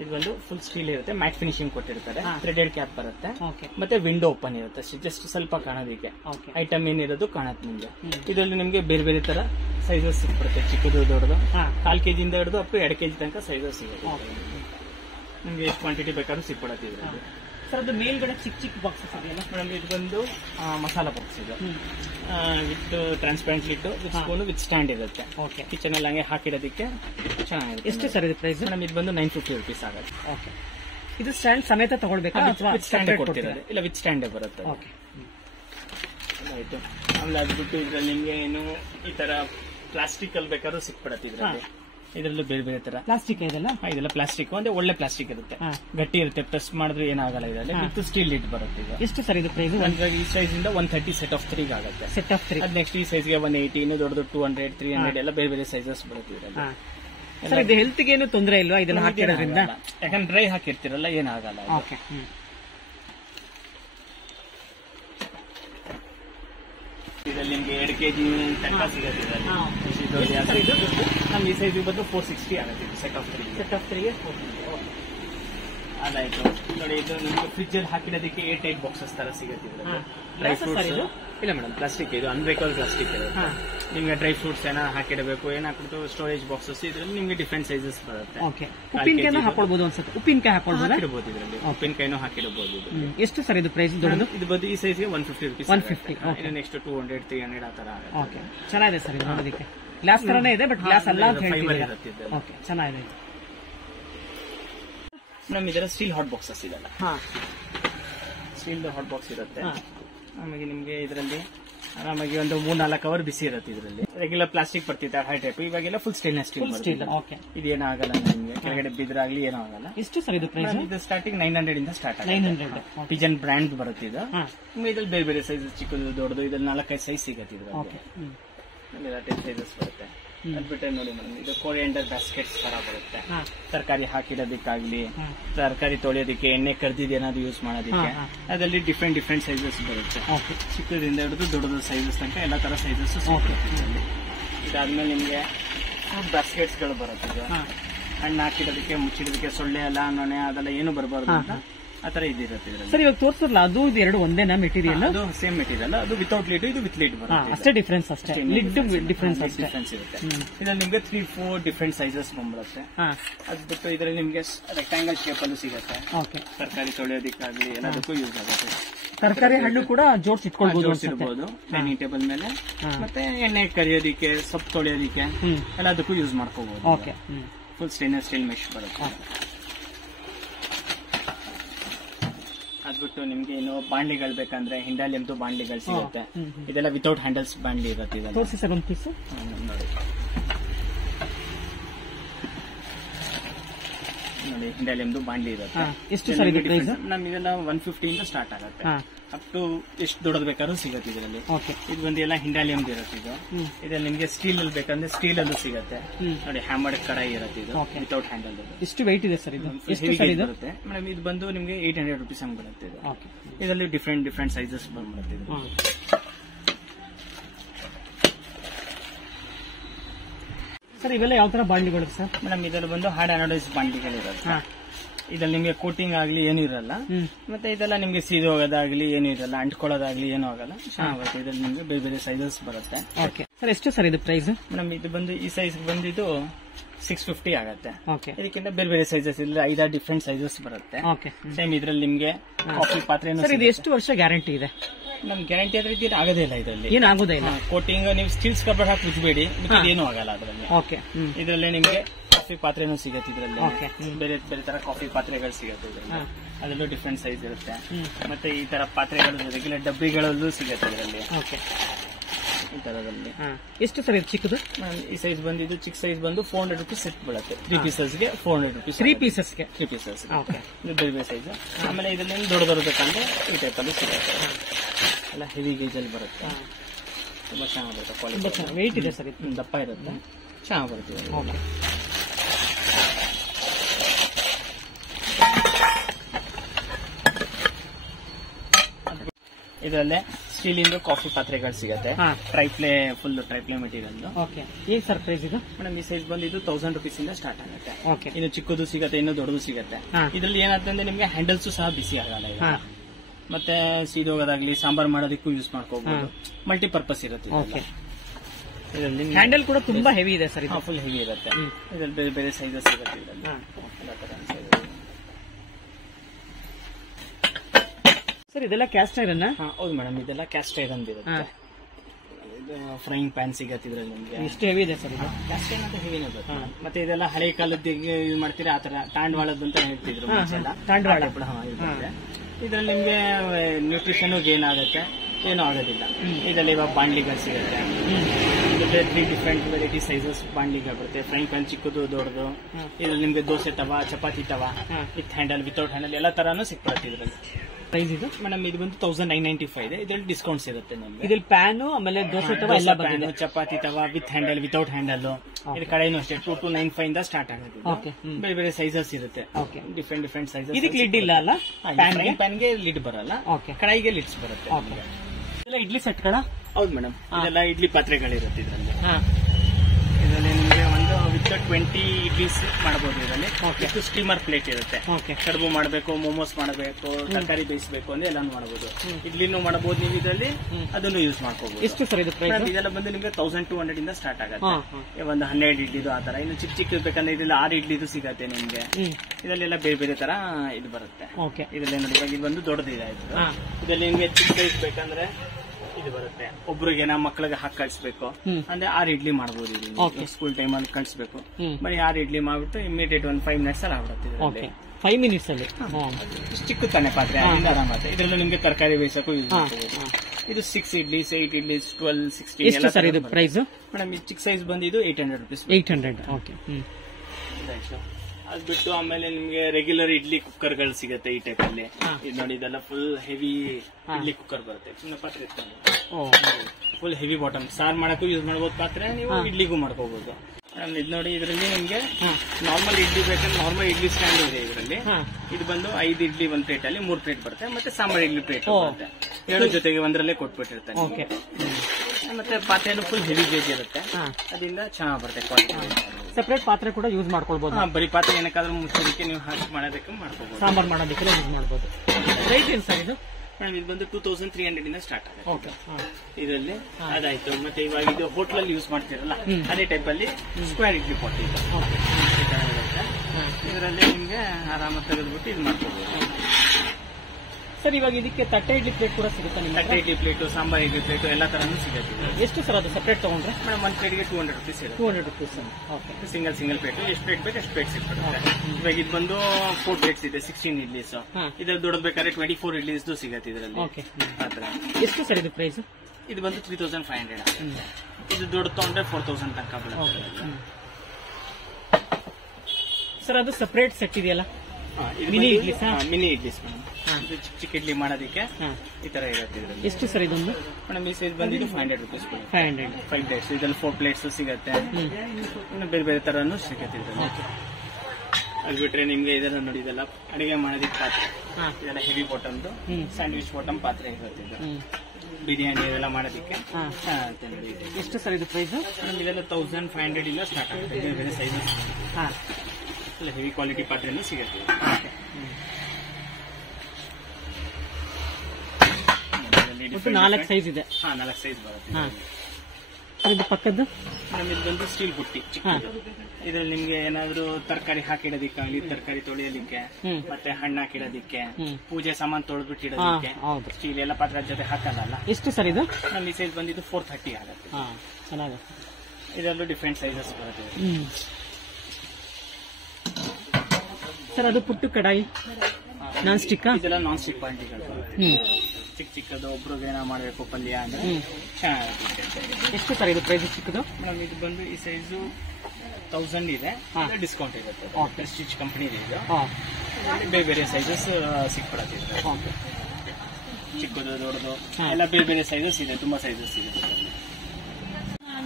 ಇದು ಬಂದು ಫುಲ್ ಸ್ಟೀಲ್ ಇರುತ್ತೆ. ಮ್ಯಾಟ್ ಫಿನಿಶಿಂಗ್ ಕೊಟ್ಟಿರ್ತಾರೆ. ಥ್ರೆಡೆಡ್ ಕ್ಯಾಪ್ ಬರುತ್ತೆ. ಮತ್ತೆ ವಿಂಡೋ ಓಪನ್ ಇರುತ್ತೆ. ಜಸ್ಟ್ ಸ್ವಲ್ಪ ಕಾಣೋದಿಕ್ಕೆ ಐಟಮ್ ಏನಿರೋದು ಕಾಣುತ್ತೆ ನಿಮ್ಗೆ. ಇದರಲ್ಲಿ ನಿಮ್ಗೆ ಬೇರೆ ಬೇರೆ ತರ ಸೈಜಸ್ ಸಿಕ್ಬಿಡುತ್ತೆ. ಚಿಕ್ಕದು ದೊಡ್ಡದು 1/4 kg ಇಂದ ಹಿಡಿದು ಅಪ್ ಟು 2 kg ತನಕ ಸೈಜಸ್ ಸಿಗುತ್ತೆ. ನಿಮ್ಗೆ ಎಷ್ಟು ಕ್ವಾಂಟಿಟಿ ಬೇಕಾದ್ರೂ ಸಿಕ್ಬಿಡುತ್ತೆ ಇದರಲ್ಲಿ. ಸರ್ ಅದು ಮೇಲ್ಗಡೆ ಚಿಕ್ಕ ಚಿಕ್ಕ ಬಾಕ್ಸಸ್ ಇದೆಯಲ್ಲ ಮೇಡಮ್ ಇದು ಬಂದು ಮಸಾಲಾ ಬಾಕ್ಸ್ ಇದು with transparent lid with spoon with stand ಇರುತ್ತೆ. ಓಕೆ. ಕಿಚನ್ ಅಲ್ಲಿ ಹಂಗೆ ಹಾಕಿಡೋದಕ್ಕೆ ಚೆನ್ನಾಗಿರುತ್ತೆ. ಎಷ್ಟು ಸರ್ ಇದು ಪ್ರೈಸ್? ಮೇಡಮ್ ಇದು ಬಂದು 950 rupees ಆಗುತ್ತೆ. ಓಕೆ. ಇದು ಸ್ಟ್ಯಾಂಡ್ ಸಮೇತ ತಗೊಳ್ಬೇಕಾ ಅಥವಾ ವಿತ್ ಸ್ಟ್ಯಾಂಡ್ ಕೊಡ್ತಿರೋದು? ಇಲ್ಲ, ವಿತ್ ಸ್ಟ್ಯಾಂಡೇ ಬರುತ್ತೆ. ಓಕೆ. ಆಯ್ತು. ಆಮೇಲೆ ಅದ್ಬಿಟ್ಟು ಇದ್ರಲ್ಲಿ ನಿಮ್ಗೆ ಏನು ಈ ತರ ಪ್ಲಾಸ್ಟಿಕ್ ಅಲ್ಲಿ ಬೇಕಾದ್ರೂ ಸಿಕ್ಬಿಡತ್ತೆ ಇದ್ರಲ್ಲಿ. ಇದರಲ್ಲೂ ಬೇರೆ ಬೇರೆ ತರ ಪ್ಲಾಸ್ಟಿಕ್ ಇದೆಲ್ಲ. ಇದೆಲ್ಲ ಪ್ಲಾಸ್ಟಿಕ್ ಅಂದ್ರೆ ಒಳ್ಳೆ ಪ್ಲಾಸ್ಟಿಕ್ ಇರುತ್ತೆ, ಗಟ್ಟಿ ಇರುತ್ತೆ, ಪ್ರೆಸ್ ಮಾಡಿದ್ರೆ ಏನಾಗಲ್ಲ. ಇದರಲ್ಲಿ ವಿತ್ ಸ್ಟೀಲ್ ಲಿಡ್ ಬರುತ್ತೆ. ಈಗ ಎಷ್ಟು ಸರ್ ಇದು ಪ್ರೈಸ್? ಈ ಸೈಜ್ ಇಂದ 130 ಸೆಟ್ ಆಫ್ 3 ಆಗುತ್ತೆ. Set of 3. ಅದ್ ನೆಕ್ಸ್ಟ್ ಈ ಸೈಜ್ಗೆ 180, ಇನ್ನು ದೊಡ್ಡದು 200, 300 ಎಲ್ಲ ಬೇರೆ ಬೇರೆ ಸೈಜಸ್ ಬರುತ್ತೆ ಇದರಲ್ಲಿ. ಸರ್ ಇದು ಹೆಲ್ತ್ ಗೆ ಏನು ತೊಂದರೆ ಇಲ್ವಾ ಇದನ್ನ ಹಾಕಿರೋದ್ರಿಂದ? ಯಾಕಂದ್ರೆ ಡ್ರೈ ಹಾಕಿರ್ತಿರಲ್ಲ, ಏನಾಗಲ್ಲ. ಓಕೆ. ಇದರಲ್ಲಿ ನಿಮ್ಗೆ 2 kg ತನಕ ಸಿಗುತ್ತೆ ಇದರಲ್ಲಿ. ನಮ್ಗೆ ಈ ಸೈಜ್ ಬಂದು 460 ಆಗುತ್ತೆ ಸೆಟ್ ಆಫ್ 3. ಸೆಟ್ ಆಫ್ 3 ಗೆ 460. ಅದಾಯ್ತು ನೋಡಿ. ಇದು ನಿಮ್ಗೆ ಫ್ರಿಜ್ ಅಲ್ಲಿ ಹಾಕಿಡೋದಕ್ಕೆ 8 ಬಾಕ್ಸಸ್ ತರ ಸಿಗುತ್ತೆ ಇದರಲ್ಲಿ. ಡ್ರೈ ಫ್ರೂಟ್ಸ್ ಇಲ್ಲ ಮೇಡಮ್, ಪ್ಲಾಸ್ಟಿಕ್ ಇದು ಅನ್ಬ್ರೇಕಬಲ್ ಪ್ಲಾಸ್ಟಿಕ್ ಇರುತ್ತೆ. ನಿಮ್ಗೆ ಡ್ರೈ ಫ್ರೂಟ್ಸ್ ಏನೋ ಹಾಕಿಡಬೇಕು, ಏನಾಗ್ಬಿಟ್ಟು ಸ್ಟೋರೇಜ್ ಬಾಕ್ಸಸ್ ಇದರಲ್ಲಿ ನಿಮ್ಗೆ ಡಿಫ್ರೆಂಟ್ ಸೈಜಸ್ ಬರುತ್ತೆ. ಓಕೆ. ಉಪ್ಪಿನಕಾಯಿನೂ ಹಾಕೊಳ್ಬಹುದು ಅನ್ಸುತ್ತೆ. ಉಪ್ಪಿನಕಾಯಿ ಹಾಕೊಳ್ಬಹುದು, ಇಡಬಹುದು ಇದರಲ್ಲಿ. ಉಪ್ಪಿನಕಾಯಿನೂ ಹಾಕಿಡಬಹುದು. ಎಷ್ಟು ಸರ್ ಇದು ಪ್ರೈಸ್? ದೊಡ್ಡದು ಇದು ಬಂದು ಈ ಸೈಜ್ಗೆ 150 rupees. 150. ಇನ್ನು ನೆಕ್ಸ್ಟ್ 200, 300 ಆ ತರ ಆಗುತ್ತೆ. ಓಕೆ. ಚೆನ್ನಾಗಿದೆ ಸರ್ ಇದು ನೋಡೋದಕ್ಕೆ. ಗ್ಲಾಸ್ ತರನೇ ಇದೆ, ಬಟ್ ಗ್ಲಾಸ್ ಅಲ್ಲ ಅಂತ ಫೈಬರ್ ಹೇಳ್ತಿದ್ದೀರಾ. ಇರುತ್ತೆ. ಓಕೆ, ಚೆನ್ನಾಗಿದೆ. ನಮ್ ಇದರ ಸ್ಟೀಲ್ ಹಾಟ್ ಬಾಕ್ಸಸ್ ಇದೆಲ್ಲ. ಸ್ಟೀಲ್ ಹಾಟ್ ಬಾಕ್ಸ್ ಇರುತ್ತೆ. ಆಮೇಲೆ ನಿಮ್ಗೆ ಇದರಲ್ಲಿ ಆರಾಮಾಗಿ ಒಂದು 3-4 ಅವರ್ ಬಿಸಿ ಇರುತ್ತೆ. ಇದರಲ್ಲಿ ರೆಗ್ಯುಲರ್ ಪ್ಲಾಸ್ಟಿಕ್ ಬರ್ತಿತ್ತು ಹೈ ಟೈಪ್, ಇವಾಗೆಲ್ಲ ಫುಲ್ ಸ್ಟೇನ್ಲೆಸ್ ಸ್ಟೀಲ್. ಓಕೆ. ಇದೇನಾಗಲ್ಲ ನಿಮ್ಗೆ, ಕೆಳಗಡೆ ಬಿದ್ರಾಗ್ಲಿ ಏನೂ ಆಗಲ್ಲ. ಎಷ್ಟು ಸರ್ ಇದು ಪ್ರೈಸ್? ಇದು ಸ್ಟಾರ್ಟಿಂಗ್ 900 ಇಂದ ಸ್ಟಾರ್ಟ್ ಆಗುತ್ತೆ. 900. ಪಿಜನ್ ಬ್ರ್ಯಾಂಡ್ ಬರುತ್ತೆ ಇದು. ನಿಮ್ಗೆ ಇದ್ರಲ್ಲಿ ಬೇರೆ ಬೇರೆ ಸೈಜ್, ಚಿಕ್ಕದು ದೊಡ್ಡದು, ಇದ್ರಲ್ಲಿ 4-5 ಸೈಜ್ ಸಿಗುತ್ತೆ ಇದರಲ್ಲಿ. 10 ಸೈಜಸ್ ಬರುತ್ತೆ. ಅದ್ಬಿಟ್ಟೆ ನೋಡಿ ಮೇಡಮ್, ಇದು ಕೋರಿಯಂಡರ್ ಬಾಸ್ಕೆಟ್ಸ್ ತರ ಬರುತ್ತೆ. ತರಕಾರಿ ಹಾಕಿಡೋದಕ್ಕಾಗ್ಲಿ, ತರಕಾರಿ ತೊಳೆಯೋದಕ್ಕೆ, ಎಣ್ಣೆ ಕರ್ದಿದ್ದು ಏನಾದ್ರು ಯೂಸ್ ಮಾಡೋದಕ್ಕೆ, ಅದರಲ್ಲಿ ಡಿಫ್ರೆಂಟ್ ಸೈಜಸ್ ಬರುತ್ತೆ. ಚಿಕ್ಕದಿಂದ ಹಿಡಿದು ದೊಡ್ಡದು ಸೈಜಸ್ ತನಕ ಎಲ್ಲ ತರ ಸೈಜಸ್. ಇದಾದ್ಮೇಲೆ ನಿಮ್ಗೆ ಫ್ರೂಟ್ ಬಾಸ್ಕೆಟ್ಸ್ ಗಳು ಬರುತ್ತೆ. ಇದು ಹಣ್ಣು ಹಾಕಿಡೋದಕ್ಕೆ, ಮುಚ್ಚಿಡೋದಕ್ಕೆ, ಸೊಳ್ಳೆ ಎಲ್ಲ ನೊಣೆ ಅದೆಲ್ಲ ಏನು ಬರಬಾರ್ದು ಅಂತ ಆತರ ಇದಿರುತ್ತೆ ಇದರಲ್ಲಿ. ಸರ್ ಇವಾಗ ತೋರಿಸಲ್ಲ, ಅದು ಎರಡು ಒಂದೇನಾ ಮೆಟೀರಿಯಲ್? ಅದು ಸೇಮ್ ಮೆಟೀರಿಯಲ್. ಅದು ವಿತೌಟ್ ಲಿಡ್, ಇದು ವಿತ್ ಲಿಡ್ ಬರುತ್ತೆ. ಅಷ್ಟೇ ಡಿಫ್ರೆನ್ಸ್, ಅಷ್ಟೇ ಲಿಡ್ ಡಿಫ್ರೆನ್ಸ್ ಇರುತ್ತೆ. ಇದ್ರಲ್ಲಿ ನಿಮ್ಗೆ 3-4 ಡಿಫ್ರೆಂಟ್ ಸೈಜಸ್ ಬಂದ್ಬಿಡುತ್ತೆ. ಅದ್ ಬಿಟ್ಟು ಇದ್ರಲ್ಲಿ ನಿಮ್ಗೆ ರೆಕ್ಟಾಂಗಲ್ ಶೇಪ್ ಅಲ್ಲೂ ಸಿಗುತ್ತೆ. ತರಕಾರಿ ತೊಳೆಯೋದಕ್ಕಾಗ್ಲಿ ಎಲ್ಲದಕ್ಕೂ ಯೂಸ್ ಆಗುತ್ತೆ. ತರಕಾರಿ ಹಣ್ಣು ಕೂಡ ಜೋಡಿಸಿಡ್ಬೋದು ಡೈನಿಂಗ್ ಟೇಬಲ್ ಮೇಲೆ. ಮತ್ತೆ ಎಣ್ಣೆ ಕರಿಯೋದಿಕ್ಕೆ, ಸೊಪ್ಪು ತೊಳೆಯೋದಿಕ್ಕೆ ಎಲ್ಲದಕ್ಕೂ ಯೂಸ್ ಮಾಡ್ಕೋಬಹುದು. ಫುಲ್ ಸ್ಟೇನ್ಲೆಸ್ ಸ್ಟೀಲ್ ಮೆಶ್ ಬರುತ್ತೆ. ಅದ್ಬಿಟ್ಟು ನಿಮ್ಗೆ ಏನು ಬಾಂಡ್ಲಿಗಳು ಬೇಕಂದ್ರೆ ಹಿಂಡಾಲಿಯಮ್ದು ಬಾಂಡ್ಲಿಗಳು ಸಿಗುತ್ತೆ. ಇದೆಲ್ಲ ವಿತೌಟ್ ಹ್ಯಾಂಡಲ್ಸ್ ಬಾಂಡ್ಲಿ ಇರುತ್ತೆ. ತೋರಿಸಿ ಸರ್ ಒಂದು ಪೀಸ್ ನೋಡಿ, ಹಿಂಡಾಲಿಯಮ್ದು ಬಾಂಡ್ಲಿ ಇರುತ್ತೆ. ಎಷ್ಟು ಸರ್ ಇದು ಪ್ರೈಸ್? ಇದೆಲ್ಲ 150 ಇಂದ ಸ್ಟಾರ್ಟ್ ಆಗುತ್ತೆ. ಅಪ್ ಟು ಎಷ್ಟು ದೊಡ್ಡದು ಬೇಕಾದ್ರೂ ಸಿಗುತ್ತೆ ಇದರಲ್ಲಿ. ಇದು ಬಂದು ಎಲ್ಲ ಹಿಂಡಾಲಿಯಮ್ದು ಇರುತ್ತೆ. ಇದು ಇದ್ರಲ್ಲಿ ನಿಮ್ಗೆ ಸ್ಟೀಲ್ ಅಲ್ಲಿ ಬೇಕಂದ್ರೆ ಸ್ಟೀಲ್ ಅಲ್ಲೂ ಸಿಗುತ್ತೆ. ನೋಡಿ, ಹ್ಯಾಮರ್ಡ್ ಕಡಾಯಿ ಇರುತ್ತೆ ಇದು ವಿತೌಟ್ ಹ್ಯಾಂಡಲ್. ಎಷ್ಟು ವೆಯ್ಟ್ ಇದೆ ಸರ್ ಇದು? ಬರುತ್ತೆ ಮೇಡಮ್. ಇದು ಬಂದು ನಿಮ್ಗೆ 800 rupees ಹಂಗ್ ಬರುತ್ತೆ. ಇದರಲ್ಲಿ ಡಿಫ್ರೆಂಟ್ ಸೈಜಸ್ ಬಂದ್ಬಿಡುತ್ತೆ. ಸರ್ ಇವೆಲ್ಲ ಯಾವ ತರ ಬಾಂಡ್ಲಿಗಳು ಸರ್? ಮೇಡಮ್ ಇದರಲ್ಲಿ ಬಂದು ಹಾರ್ಡ್ ಅನೋಡೈಸ್ ಬಾಂಡ್ಲಿಗಳು ಇರುತ್ತೆ. ಇದ್ರಲ್ಲಿ ನಿಮ್ಗೆ ಕೋಟಿಂಗ್ ಆಗ್ಲಿ ಏನು ಇರಲ್ಲ. ಮತ್ತೆ ಇದೆಲ್ಲ ನಿಮ್ಗೆ ಸೀದು ಹೋಗೋದಾಗ್ಲಿ ಏನು ಇರಲ್ಲ, ಅಂಟ್ಕೊಳ್ಳೋದಾಗ್ಲಿ ಏನೂ ಆಗಲ್ಲ. ಚೆನ್ನಾಗುತ್ತೆ. ಇದ್ರಲ್ಲಿ ನಿಮ್ಗೆ ಬೇರೆ ಬೇರೆ ಸೈಜಸ್ ಬರುತ್ತೆ. ಸರ್ ಎಷ್ಟು ಸರ್ ಇದು ಪ್ರೈಸ್? ಮೇಡಮ್ ಇದು ಬಂದು ಈ ಸೈಜ್ ಬಂದಿದ್ದು 650 ಆಗುತ್ತೆ. ಇದಕ್ಕಿಂತ ಬೇರೆ ಬೇರೆ ಸೈಜಸ್ ಇಲ್ಲ, 5 ಡಿಫ್ರೆಂಟ್ ಸೈಜಸ್ ಬರುತ್ತೆ. ಸೇಮ್ ಇದ್ರಲ್ಲಿ ನಿಮ್ಗೆ ಕಾಫಿ ಪಾತ್ರೆ. ಇದು ಎಷ್ಟು ವರ್ಷ ಗ್ಯಾರಂಟಿ ಇದೆ? ನಮ್ ಗ್ಯಾರಂಟಿ ಆದ್ರೆ ಇದು ಆಗೋದೇ ಇಲ್ಲ. ಇದರಲ್ಲಿ ಏನಾಗೋದೇ ಇಲ್ಲ. ಕೋಟಿಂಗ್ ನೀವು ಸ್ಟೀಲ್ ಸ್ಕ್ರಬ್ಬರ್ ಹಾಕಿ ಉಜ್ಬೇಡಿ, ಏನೂ ಆಗಲ್ಲ ಅದರಲ್ಲಿ. ಇದರಲ್ಲಿ ನಿಮ್ಗೆ ಕಾಫಿ ಪಾತ್ರೆನೂ ಸಿಗುತ್ತೆ. ಇದರಲ್ಲಿ ಬೇರೆ ಬೇರೆ ತರ ಕಾಫಿ ಪಾತ್ರೆಗಳು ಸಿಗುತ್ತೆ. ಇದರಲ್ಲಿ ಅದರಲ್ಲೂ ಡಿಫ್ರೆಂಟ್ ಸೈಜ್ ಇರುತ್ತೆ. ಮತ್ತೆ ಈ ತರ ಪಾತ್ರೆಗಳು ರೆಗ್ಯುಲರ್ ಡಬ್ಬಿಗಳಲ್ಲೂ ಸಿಗುತ್ತೆ ಇದರಲ್ಲಿ. ಈ ತರದಲ್ಲಿ ಎಷ್ಟು ಸರ್ ಇದು ಚಿಕ್ಕದು? ಈ ಸೈಜ್ ಬಂದಿದ್ದು ಚಿಕ್ಕ ಸೈಜ್ ಬಂದು 400 rupees ಸೆಟ್ ಬೀಳುತ್ತೆ. 3 ಪೀಸಸ್ಗೆ 400 rupees. 3 ಪೀಸಸ್ಗೆ ಇದು ಬೇರೆ ಬೇರೆ ಸೈಜ್. ಆಮೇಲೆ ಇದರಲ್ಲಿ ದೊಡ್ಡ ಬೇಕಂದ್ರೆ ಈ ಟೈಪ್ ಅಲ್ಲಿ ಸಿಗುತ್ತೆ. ಎಲ್ಲ ಹೆವಿ ಗೇಜ್ ಅಲ್ಲಿ ಬರುತ್ತೆ. ತುಂಬಾ ಚೆನ್ನಾಗಿ ಬರುತ್ತೆ. ಕ್ವಾಲಿಟಿ ವೆಯ್ಟ್ ಇದೆ ಸರ್, ದಪ್ಪ ಇರುತ್ತೆ, ಚೆನ್ನಾಗಿ ಬರುತ್ತೆ. ಇದರಲ್ಲೇ ಸ್ಟೀಲ್ ಇಂದು ಕಾಫಿ ಪಾತ್ರೆಗಳು ಸಿಗುತ್ತೆ. ಟ್ರೈಪ್ಲೆ, ಫುಲ್ ಟ್ರೈಪ್ಲೆ ಮೆಟೀರಿಯಲ್. ಏನ್ ಸರ್ ಪ್ರೈಸ್ ಇದು? ಮೇಡಮ್ ಈ ಸೈಜ್ ಬಂದಿದ್ದು 1000 rupees ಇಂದ ಸ್ಟಾರ್ಟ್ ಆಗುತ್ತೆ. ಇನ್ನು ಚಿಕ್ಕದು ಸಿಗುತ್ತೆ, ಇನ್ನು ದೊಡ್ಡದು ಸಿಗುತ್ತೆ. ಇದ್ರಲ್ಲಿ ಏನಾಗ್ತಂದ್ರೆ ನಿಮ್ಗೆ ಹ್ಯಾಂಡಲ್ಸ್ ಸಹ ಬಿಸಿ ಆಗಲ್ಲ. ಮತ್ತೆ ಸೀದೋಗೋದಾಗ್ಲಿ, ಸಾಂಬಾರ್ ಮಾಡೋದಕ್ಕೂ ಯೂಸ್ ಮಾಡ್ಕೋಬಹುದು. ಮಲ್ಟಿಪರ್ಪಸ್ ಇರುತ್ತೆ. ಇದರಲ್ಲಿ ಹ್ಯಾಂಡಲ್ ಕೂಡ ತುಂಬಾ ಹೆವಿ ಇದೆ ಸರ್. ಫುಲ್ ಹೆವಿ ಇರುತ್ತೆ. ಇದ್ರಲ್ಲಿ ಬೇರೆ ಬೇರೆ ಸೈಜಸ್ ಸಿಗುತ್ತೆ. ಇದರಲ್ಲಿ ಇದೆಲ್ಲ ಕ್ಯಾಸ್ಟ್ ಐರನ್? ಹೌದು ಮೇಡಮ್, ಇದೆಲ್ಲ ಕ್ಯಾಸ್ಟ್ ಐರನ್ ಇರುತ್ತೆ. ಫ್ರೈಯಿಂಗ್ ಪ್ಯಾನ್ ಸಿಗತ್ತೆ ಇದ್ರಲ್ಲಿ ನಿಮ್ಗೆ. ಎಷ್ಟು ಹೆವಿ ಇದೆ ಸರ್ ಇದು? ಕ್ಯಾಸ್ಟ್ ಐರನ್ ಅಂತ ಹೆವಿನೇ ಬರುತ್ತೆ. ಮತ್ತೆ ಇದೆಲ್ಲ ಹಳೆ ಕಾಲದ ಯೂಸ್ ಮಾಡ್ತೀರಾ ಆತರ ತಾಂಡ್ವಾಳದ್ದು ಅಂತ ಹೇಳ್ತಿದ್ರು ತಾಂಡ್ವಾಳ. ಇದ್ರಲ್ಲಿ ನಿಮ್ಗೆ ನ್ಯೂಟ್ರಿಷನ್ ಗೇನ್ ಆಗುತ್ತೆ, ಏನೂ ಆಗೋದಿಲ್ಲ. ಇದರಲ್ಲಿ ಇವಾಗ ಬಾಂಡ್ಲಿಗಳು ಸಿಗುತ್ತೆ. ಮತ್ತೆ 3 ಡಿಫ್ರೆಂಟ್ ವೆರೈಟಿ ಸೈಜಸ್ ಬಾಂಡ್ಲಿಗಳು ಬರುತ್ತೆ. ಫ್ರೈಯಿಂಗ್ ಪ್ಯಾನ್ ಚಿಕ್ಕದು ದೊಡ್ಡದು. ಇದ್ರಲ್ಲಿ ನಿಮ್ಗೆ ದೋಸೆ ತವಾ, ಚಪಾತಿ ತವಾ, ವಿತ್ ಹ್ಯಾಂಡಲ್, ವಿತೌಟ್ ಹ್ಯಾಂಡಲ್ ಎಲ್ಲ ತರಾನು ಸಿಕ್ಬರುತ್ತೆ ಇದ್ರಲ್ಲಿ. ಪ್ರೈಸ್ ಇದು ಮೇಡಮ್ ಇದು ಬಂದು 1995 ಇದೆ. ಇದರಲ್ಲಿ ಡಿಸ್ಕೌಂಟ್ ಸಿಗುತ್ತೆ ನಿಮ್ಗೆ. ಇದ್ರಲ್ಲಿ ಪ್ಯಾನ್ ಆಮೇಲೆ ದೋಸೆ ತವಾ ಎಲ್ಲ ಬಂದಿದೆ. ಚಪಾತಿ ತವಾ ವಿತ್ ಹ್ಯಾಂಡಲ್, ವಿತೌಟ್ ಹ್ಯಾಂಡಲ್. ಇದು ಕಡೆನೂ ಅಷ್ಟೇ 2295 ಇಂದ ಸ್ಟಾರ್ಟ್ ಆಗುತ್ತೆ. ಬೇರೆ ಬೇರೆ ಸೈಜಸ್ ಇರುತ್ತೆ, ಡಿಫ್ರೆಂಟ್ ಸೈಜಸ್. ಇದಕ್ಕೆ ಲಿಡ್ ಇಲ್ಲ ಅಲ್ಲ? ಪ್ಯಾನ್ಗೆ ಲಿಡ್ ಬರಲ್ಲ, ಕಡಾಯಿಗೆ ಲಿಡ್ಸ್ ಬರುತ್ತೆ. ಇದೆಲ್ಲ ಇಡ್ಲಿ ಸೆಟ್ಗಳ? ಹೌದು ಮೇಡಮ್, ಇದೆಲ್ಲ ಇಡ್ಲಿ ಪಾತ್ರೆಗಳಿರುತ್ತೆ ಇದರಲ್ಲಿ. ಇದರಲ್ಲಿ ನಿಮಗೆ ಒಂದು ವಿತ್ 20 ಇಡ್ಲಿಸ್ ಮಾಡಬಹುದು. ಇದರಲ್ಲಿ ಎಷ್ಟು ಸ್ಟೀಮರ್ ಪ್ಲೇಟ್ ಇರುತ್ತೆ. ಕಡುಬು ಮಾಡಬೇಕು, ಮೋಮೋಸ್ ಮಾಡಬೇಕು, ತರಕಾರಿ ಬೇಯಿಸಬೇಕು ಅಂದ್ರೆ ಎಲ್ಲಾನು ಮಾಡಬಹುದು. ಇಡ್ಲಿನೂ ಮಾಡಬಹುದು ನೀವು ಇದರಲ್ಲಿ, ಅದನ್ನು ಯೂಸ್ ಮಾಡ್ಕೋಬಹುದು. ಎಷ್ಟು ಸರ್ ಇದು ಪ್ರೈಸ್? ಇದೆಲ್ಲ ಬಂದು ನಿಮಗೆ 1200 ಇಂದ ಸ್ಟಾರ್ಟ್ ಆಗುತ್ತೆ. ಒಂದು 12 ಇಡ್ಲಿದು ಆತರ. ಇನ್ನು ಚಿಕ್ಕ ಇರ್ಬೇಕಂದ್ರೆ ಇದೆಲ್ಲ 6 ಇಡ್ಲಿದು ಸಿಗತ್ತೆ ನಿಮ್ಗೆ. ಇದರಲ್ಲೆಲ್ಲ ಬೇರೆ ಬೇರೆ ತರ ಇದು ಬರುತ್ತೆ. ಇದರಲ್ಲಿ ನೋಡಿ, ಇವಾಗ ಇದು ಒಂದು ದೊಡ್ಡದಿದೆ. ಇದರಲ್ಲಿ ನಿಮ್ಗೆ ಚಿಕ್ಕ ಸೈಜ್ ಬೇಕಂದ್ರೆ ಇದು ಬರುತ್ತೆ. ಒಬ್ರಿಗೆ ನಮ್ಮ ಮಕ್ಕಳಿಗೆ ಹಾಕಿ ಕಳಿಸ್ಬೇಕು ಅಂದ್ರೆ 6 ಇಡ್ಲಿ ಮಾಡಬಹುದು. ಸ್ಕೂಲ್ ಟೈಮ್ ಅಲ್ಲಿ ಕಳಿಸ್ಬೇಕು, ಬರೀ 6 ಇಡ್ಲಿ ಮಾಡ್ಬಿಟ್ಟು ಇಮಿಡಿಯೇಟ್ ಒಂದು 5 ಮಿನಿಟ್ಸ್ ಅಲ್ಲಿ ಆಗ್ಬಿಡುತ್ತೆ. 5 ಮಿನಿಟ್ಸ್ ಅಲ್ಲಿ ಚಿಕ್ಕ ತಾನೆ ಪಾತ್ರೆ, ಆರಾಮಾಗುತ್ತೆ. ಇದರಲ್ಲಿ ನಿಮ್ಗೆ ತರಕಾರಿ ಬೇಯಿಸಕ್ಕೂ ಯೂಸ್ ಮಾಡಬಹುದು. ಇದು 6 ಇಡ್ಲಿಸ್, 8 ಇಡ್ಲಿಸ್, 12, 16 ಎಷ್ಟು ಸರ್ ಇದು ಪ್ರೈಸ್? ಮೇಡಮ್ ಈ ಚಿಕ್ಕ ಸೈಜ್ ಬಂದು ಇದು 800 rupees. 800. ಓಕೆ. ಅದ್ ಬಿಟ್ಟು ಆಮೇಲೆ ನಿಮ್ಗೆ ರೆಗ್ಯುಲರ್ ಇಡ್ಲಿ ಕುಕ್ಕರ್ ಗಳು ಸಿಗುತ್ತೆ ಈ ಟೈಪ್ ಅಲ್ಲಿ. ಇದು ನೋಡಿ, ಇದೆಲ್ಲ ಫುಲ್ ಹೆವಿ ಇಡ್ಲಿ ಕುಕ್ಕರ್ ಬರುತ್ತೆ. ಚಿನ್ನ ಪಾತ್ರೆ ಇಟ್ಕೊಂಡು ಫುಲ್ ಹೆವಿ ಬಾಟಮ್. ಸಾರ್ ಮಾಡಕ್ಕೂ ಯೂಸ್ ಮಾಡಬಹುದು ಪಾತ್ರೆ, ನೀವು ಇಡ್ಲಿಗೂ ಮಾಡ್ಕೋಬಹುದು. ಇದು ನೋಡಿ, ಇದರಲ್ಲಿ ನಿಮ್ಗೆ ನಾರ್ಮಲ್ ಇಡ್ಲಿ ಬೇಕಂದ್ರೆ ನಾರ್ಮಲ್ ಇಡ್ಲಿ ಸ್ಟ್ಯಾಂಡ್ ಇದೆ ಇದರಲ್ಲಿ. ಇದು ಬಂದು 5 ಇಡ್ಲಿ ಒಂದ್ ಪ್ಲೇಟ್ ಅಲ್ಲಿ 3 ಪ್ಲೇಟ್ ಬರುತ್ತೆ. ಮತ್ತೆ ಸಾಂಬಾರ್ ಇಡ್ಲಿ ಪ್ಲೇಟ್ ಬರುತ್ತೆ. 2 ಜೊತೆಗೆ ಒಂದರಲ್ಲೇ ಕೊಟ್ಬಿಟ್ಟಿರ್ತಾರೆ. ಮತ್ತೆ ಪಾತ್ರೆನು ಫುಲ್ ಹೆವಿ ಗೇಜ್ ಇರುತ್ತೆ, ಅದರಿಂದ ಚೆನ್ನಾಗಿ ಬರುತ್ತೆ ಕ್ವಾಲಿಟಿ. ಸೆಪರೇಟ್ ಪಾತ್ರೆ ಕೂಡ ಯೂಸ್ ಮಾಡ್ಕೊಳ್ಬಹುದು. ಬರೀ ಪಾತ್ರೆ ಏನಕ್ಕಾದ್ರೂ ಮುಚ್ಚೋದಕ್ಕೆ ನೀವು ಹಾಕಿ ಮಾಡೋದಕ್ಕೆ ಮಾಡ್ಕೋಬಹುದು. ಸಾಂಬಾರ್ ಮಾಡೋದಕ್ಕೆ ಯೂಸ್ ಮಾಡಬಹುದು. ರೈಟ್ ಏನು ಸರ್ ಇದು? ಮೇಡಮ್ ಇದು ಬಂದು 2300 ಇಂದ ಸ್ಟಾರ್ಟ್ ಆಗುತ್ತೆ ಇದರಲ್ಲಿ. ಅದಾಯ್ತು. ಮತ್ತೆ ಇವಾಗ ಇದು ಹೋಟೆಲ್ ಅಲ್ಲಿ ಯೂಸ್ ಮಾಡ್ತಿರಲ್ಲ ಅದೇ ಟೈಪ್ ಅಲ್ಲಿ ಸ್ಕ್ವೇರ್ ಇಡ್ಲಿ ಪಾಟ್ ಇದೆ. ಇದರಲ್ಲಿ ನಿಮ್ಗೆ ಆರಾಮಾಗಿ ತೆಗೆದ್ಬಿಟ್ಟು ಇದು ಮಾಡ್ಕೋಬಹುದು. ಸರ್ ಇವಾಗ ಇದಕ್ಕೆ ತಟ್ಟೆ ಇಡ್ಲಿ ಪ್ಲೇಟ್ ಕೂಡ ಸಿಗುತ್ತೆ ನಿಮ್ಗೆ? ತಟ್ಟೆ ಇಡ್ಲಿ ಪ್ಲೇಟು, ಸಾಂಬಾರ್ ಇಡ್ಲಿ ಪ್ಲೇಟು ಎಲ್ಲ ತರನು ಸಿಗುತ್ತೆ. ಎಷ್ಟು ಸರ್ ಅದು ಸೆಪರೇಟ್ ತಗೊಂಡ್ರೆ? ಮೇಡಮ್ ಒಂದು ಪ್ಲೇಟ್ಗೆ 200 rupees ಇರುತ್ತೆ. 200 rupees. ಓಕೆ. ಸಿಂಗಲ್ ಪ್ಲೇಟ್ ಎಷ್ಟು ಪ್ಲೇಟ್ ಬೇಕು ಅಷ್ಟು ಪ್ಲೇಟ್ ಸಿಗುತ್ತೆ. ಇವಾಗ ಇದು ಬಂದು 4 ಪ್ಲೇಟ್ಸ್ ಇದೆ, 16 ಇಡ್ಲಿಸ್. ಇದ್ರಲ್ಲಿ ದೊಡ್ಡದು ಬೇಕಾದ್ರೆ 24 ಇಡ್ಲಿಸ್ ಸಿಗುತ್ತೆ ಇದರಲ್ಲಿ. ಆತರ. ಎಷ್ಟು ಸರ್ ಇದು ಪ್ರೈಸ್? ಇದು ಬಂದು 3500. ಇದು ದೊಡ್ಡ ತಗೊಂಡ್ರೆ 4000 ತನಕ ಬರುತ್ತೆ. ಸರ್ ಅದು ಸೆಪರೇಟ್ ಸೆಟ್ ಇದೆಯಲ್ಲ, mini idlis? Mini idlis madam. ಚಿಕ್ಕ ಇಡ್ಲಿ ಮಾಡೋದಕ್ಕೆ ಈ ತರ ಇರುತ್ತೆ ಇದರಲ್ಲಿ. ಎಷ್ಟು ಸರ್ ಇದೊಂದು? ಮೇಡಮ್ ಈ ಸೈಜ್ ಬಂದಿದ್ದು 500 rupees. 5 ಪ್ಲೇಟ್ಸ್. ಇದರಲ್ಲಿ 4 ಪ್ಲೇಟ್ಸ್ ಸಿಗುತ್ತೆ. ಇನ್ನು ಬೇರೆ ಬೇರೆ ತರನು ಸಿಗುತ್ತೆ ಇದರಲ್ಲಿ. ಅದು ಬಿಟ್ರೆ ನಿಮ್ಗೆ ಇದೆಲ್ಲ ನೋಡಿ, ಇದೆಲ್ಲ ಅಡಿಗೆ ಮಾಡೋದಕ್ಕೆ ಪಾತ್ರೆ. ಇದೆಲ್ಲ ಹೆವಿ ಬಾಟಮ್ದು ಸ್ಯಾಂಡ್ವಿಚ್ ಬಾಟಮ್ ಪಾತ್ರೆ ಇರುತ್ತೆ. ಇದು ಬಿರಿಯಾನಿ ಇದೆಲ್ಲ ಮಾಡೋದಕ್ಕೆ. ಎಷ್ಟು ಸರ್ ಇದು ಪ್ರೈಸ್? ಮೇಡಮ್ ಇದೆಲ್ಲ 1500 ಇಂದ ಸ್ಟಾರ್ಟ್ ಆಗುತ್ತೆ. ಬೇರೆ ಬೇರೆ ಸೈಜಸ್, ಹೆವಿ ಕ್ವಾಲಿಟಿ ಪಾತ್ರೆನೂ ಸಿಗುತ್ತೆ. 4 ಸೈಜ್ ಇದೆ. 4 ಸೈಜ್ ಬರುತ್ತೆ. ಇದು ಪಕ್ಕದ್ದು ಮೇಡಮ್ ಇದು ಬಂದು ಸ್ಟೀಲ್ ಬುಟ್ಟಿ ಚಿಕ್ಕದು. ಇದ್ರಲ್ಲಿ ನಿಮ್ಗೆ ಏನಾದ್ರು ತರಕಾರಿ ಹಾಕಿಡೋದಿಕ್ಕಾಗಲಿ, ತರಕಾರಿ ತೊಳೆಯಲಿಕ್ಕೆ, ಮತ್ತೆ ಹಣ್ಣು ಹಾಕಿಡೋದಿಕ್ಕೆ, ಪೂಜೆ ಸಾಮಾನು ತೊಳೆದ್ಬಿಟ್ಟು ಇಡೋದಿಕ್ಕೆ ಸ್ಟೀಲ್ ಎಲ್ಲ ಪಾತ್ರೆ ಜೊತೆ ಹಾಕಲ್ಲ. ಎಷ್ಟು ಸರ್ ಇದು? ನಮ್ಮ ಈ ಸೈಜ್ ಬಂದಿದ್ದು 430 ಆಗುತ್ತೆ. ಚೆನ್ನಾಗುತ್ತೆ. ಇದರಲ್ಲೂ ಡಿಫ್ರೆಂಟ್ ಸೈಜಸ್ ಬರುತ್ತೆ. ಸರ್ ಅದು ಪುಟ್ಟು ಕಡಾಯಿ ನಾನ್ ಸ್ಟಿಕ್? ಇದೆಲ್ಲ ನಾನ್ ಸ್ಟಿಕ್ ಪಾಯಿಂಟ್ಗಳು ಬರುತ್ತೆ. ಚಿಕ್ಕ ಚಿಕ್ಕದು ಒಬ್ರಿಗೆ ಏನೋ ಮಾಡಬೇಕು ಪಲ್ಯ ಅಂದ್ರೆ ಚೆನ್ನಾಗಿರುತ್ತೆ. ಎಷ್ಟು ಸರ್ ಇದು ಪ್ರೈಸ್ ಚಿಕ್ಕದು? ಮೇಡಮ್ ಇದು ಬಂದು ಈ ಸೈಜು 1000 ಇದೆ, ಡಿಸ್ಕೌಂಟ್ ಇರುತ್ತೆ. ಪ್ರೆಸ್ಟೀಜ್ ಕಂಪನಿ ಇದೆ ಇದು. ಬೇರೆ ಬೇರೆ ಸೈಜಸ್ ಸಿಕ್ಬಿಡತ್ತೆ. ಚಿಕ್ಕದು ದೊಡ್ಡದು ಎಲ್ಲ ಬೇರೆ ಬೇರೆ ಸೈಜಸ್ ಇದೆ, ತುಂಬಾ ಸೈಜಸ್ ಇದೆ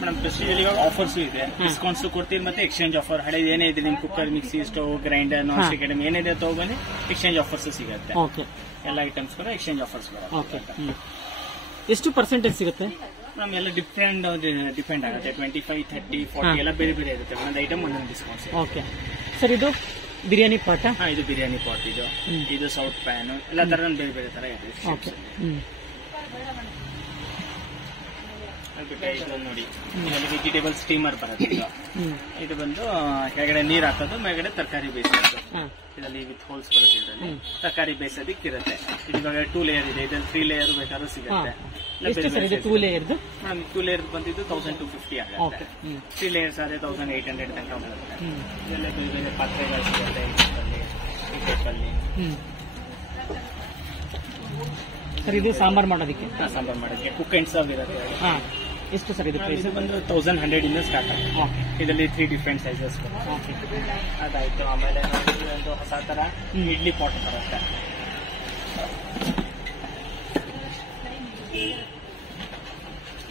ಮೇಡಮ್. ಪ್ರೆಸ್ಟೀಜ್ ಇವಾಗ ಆಫರ್ಸ್ ಇದೆ, ಡಿಸ್ಕೌಂಟ್ಸ್ ಕೊಡ್ತೀವಿ. ಮತ್ತೆ ಎಕ್ಸ್ಚೇಂಜ್ ಆಫರ್ ಹಳೆ ಏನೇ ಇದೆ ನಿಮ್ cooker, mixie, stove, grinder, non stick item ಏನಿದೆ ತಗೊಂಡು ಎಕ್ಸ್ಚೇಂಜ್ ಆಫರ್ಸ್ ಸಿಗುತ್ತೆ. ಎಲ್ಲ ಐಟಮ್ಸ್ ಕೂಡ ಎಕ್ಸ್ಚೇಂಜ್ ಆಫರ್ಸ್ ಬರುತ್ತೆ. ಎಷ್ಟು ಪರ್ಸೆಂಟೇಜ್ ಸಿಗುತ್ತೆ? ಮೇಡಮ್ ಎಲ್ಲ ಡಿಪೆಂಡ್ ಆಗುತ್ತೆ. 25, 30, 40 ಎಲ್ಲ ಬೇರೆ ಬೇರೆ ಇರುತ್ತೆ. ಒಂದೊಂದು ಐಟಮ್ ಒಂದೊಂದು ಡಿಸ್ಕೌಂಟ್ಸ್. ಓಕೆ ಸರ್ ಇದು ಬಿರಿಯಾನಿ ಪಾಟ್? ಇದು ಬಿರಿಯಾನಿ ಪಾಟ್. ಇದು ಸೌತ್ ಪ್ಯಾನ್ ಎಲ್ಲ ತರ ಬೇರೆ ಬೇರೆ ತರ ಇದೆ. ಇದು ನೋಡಿ ವೆಜಿಟೇಬಲ್ ಸ್ಟೀಮರ್ ಬರುತ್ತೆ ಇದು ಬಂದು ಕೆಳಗಡೆ ನೀರ್ ಹಾಕೋದು ಮೇಲ್ಗಡೆ ತರಕಾರಿ ಬೇಯಿಸೋದು ಇದರಲ್ಲಿ ವಿತ್ ಹೋಲ್ಸ್ ಬರುತ್ತೆ ಇದರಲ್ಲಿ ತರಕಾರಿ ಬೇಯಿಸೋದಿಕ್ಕೆ ಇರುತ್ತೆ ಇದ್ರೊಳಗೆ 2 ಲೇಯರ್ ಇದೆ ಇದ್ರಲ್ಲಿ 3 ಲೇಯರ್ ಬೇಕಾದ್ರೂ ಸಿಗುತ್ತೆ 2 ಲೇಯರ್ ಮೇಡಮ್ 2 ಲೇಯರ್ ಬಂದಿದ್ದು 1250 ಆಗುತ್ತೆ 3 ಲೇಯರ್ಸ್ ಆದ್ರೆ 1800 ತನಕ ಬರುತ್ತೆ ಇದೆಲ್ಲ ಬೇರೆ ಬೇರೆ ಪಾತ್ರೆಗಳು ಸಿಗುತ್ತೆ ಈ ಟೈಪಲ್ಲಿ ಸರ್ ಇದು ಸಾಂಬಾರ್ ಮಾಡೋದಕ್ಕೆ ಕುಕ್ ಅಂಡ್ ಸರ್ವ್ ಇರುತ್ತೆ ಎಷ್ಟು ಸರ್ ಇದು ಪ್ರೈಸ್ ಬಂದು 1100 ಇಂದ ಸ್ಟಾರ್ಟ್ ಆಗುತ್ತೆ ಇದರಲ್ಲಿ 3 ಡಿಫ್ರೆಂಟ್ ಸೈಜಸ್ ಅದಾಯ್ತು ಆಮೇಲೆ ಒಂದು ಹೊಸ ತರ ಇಡ್ಲಿ ಪಾಟ್ ಬರುತ್ತೆ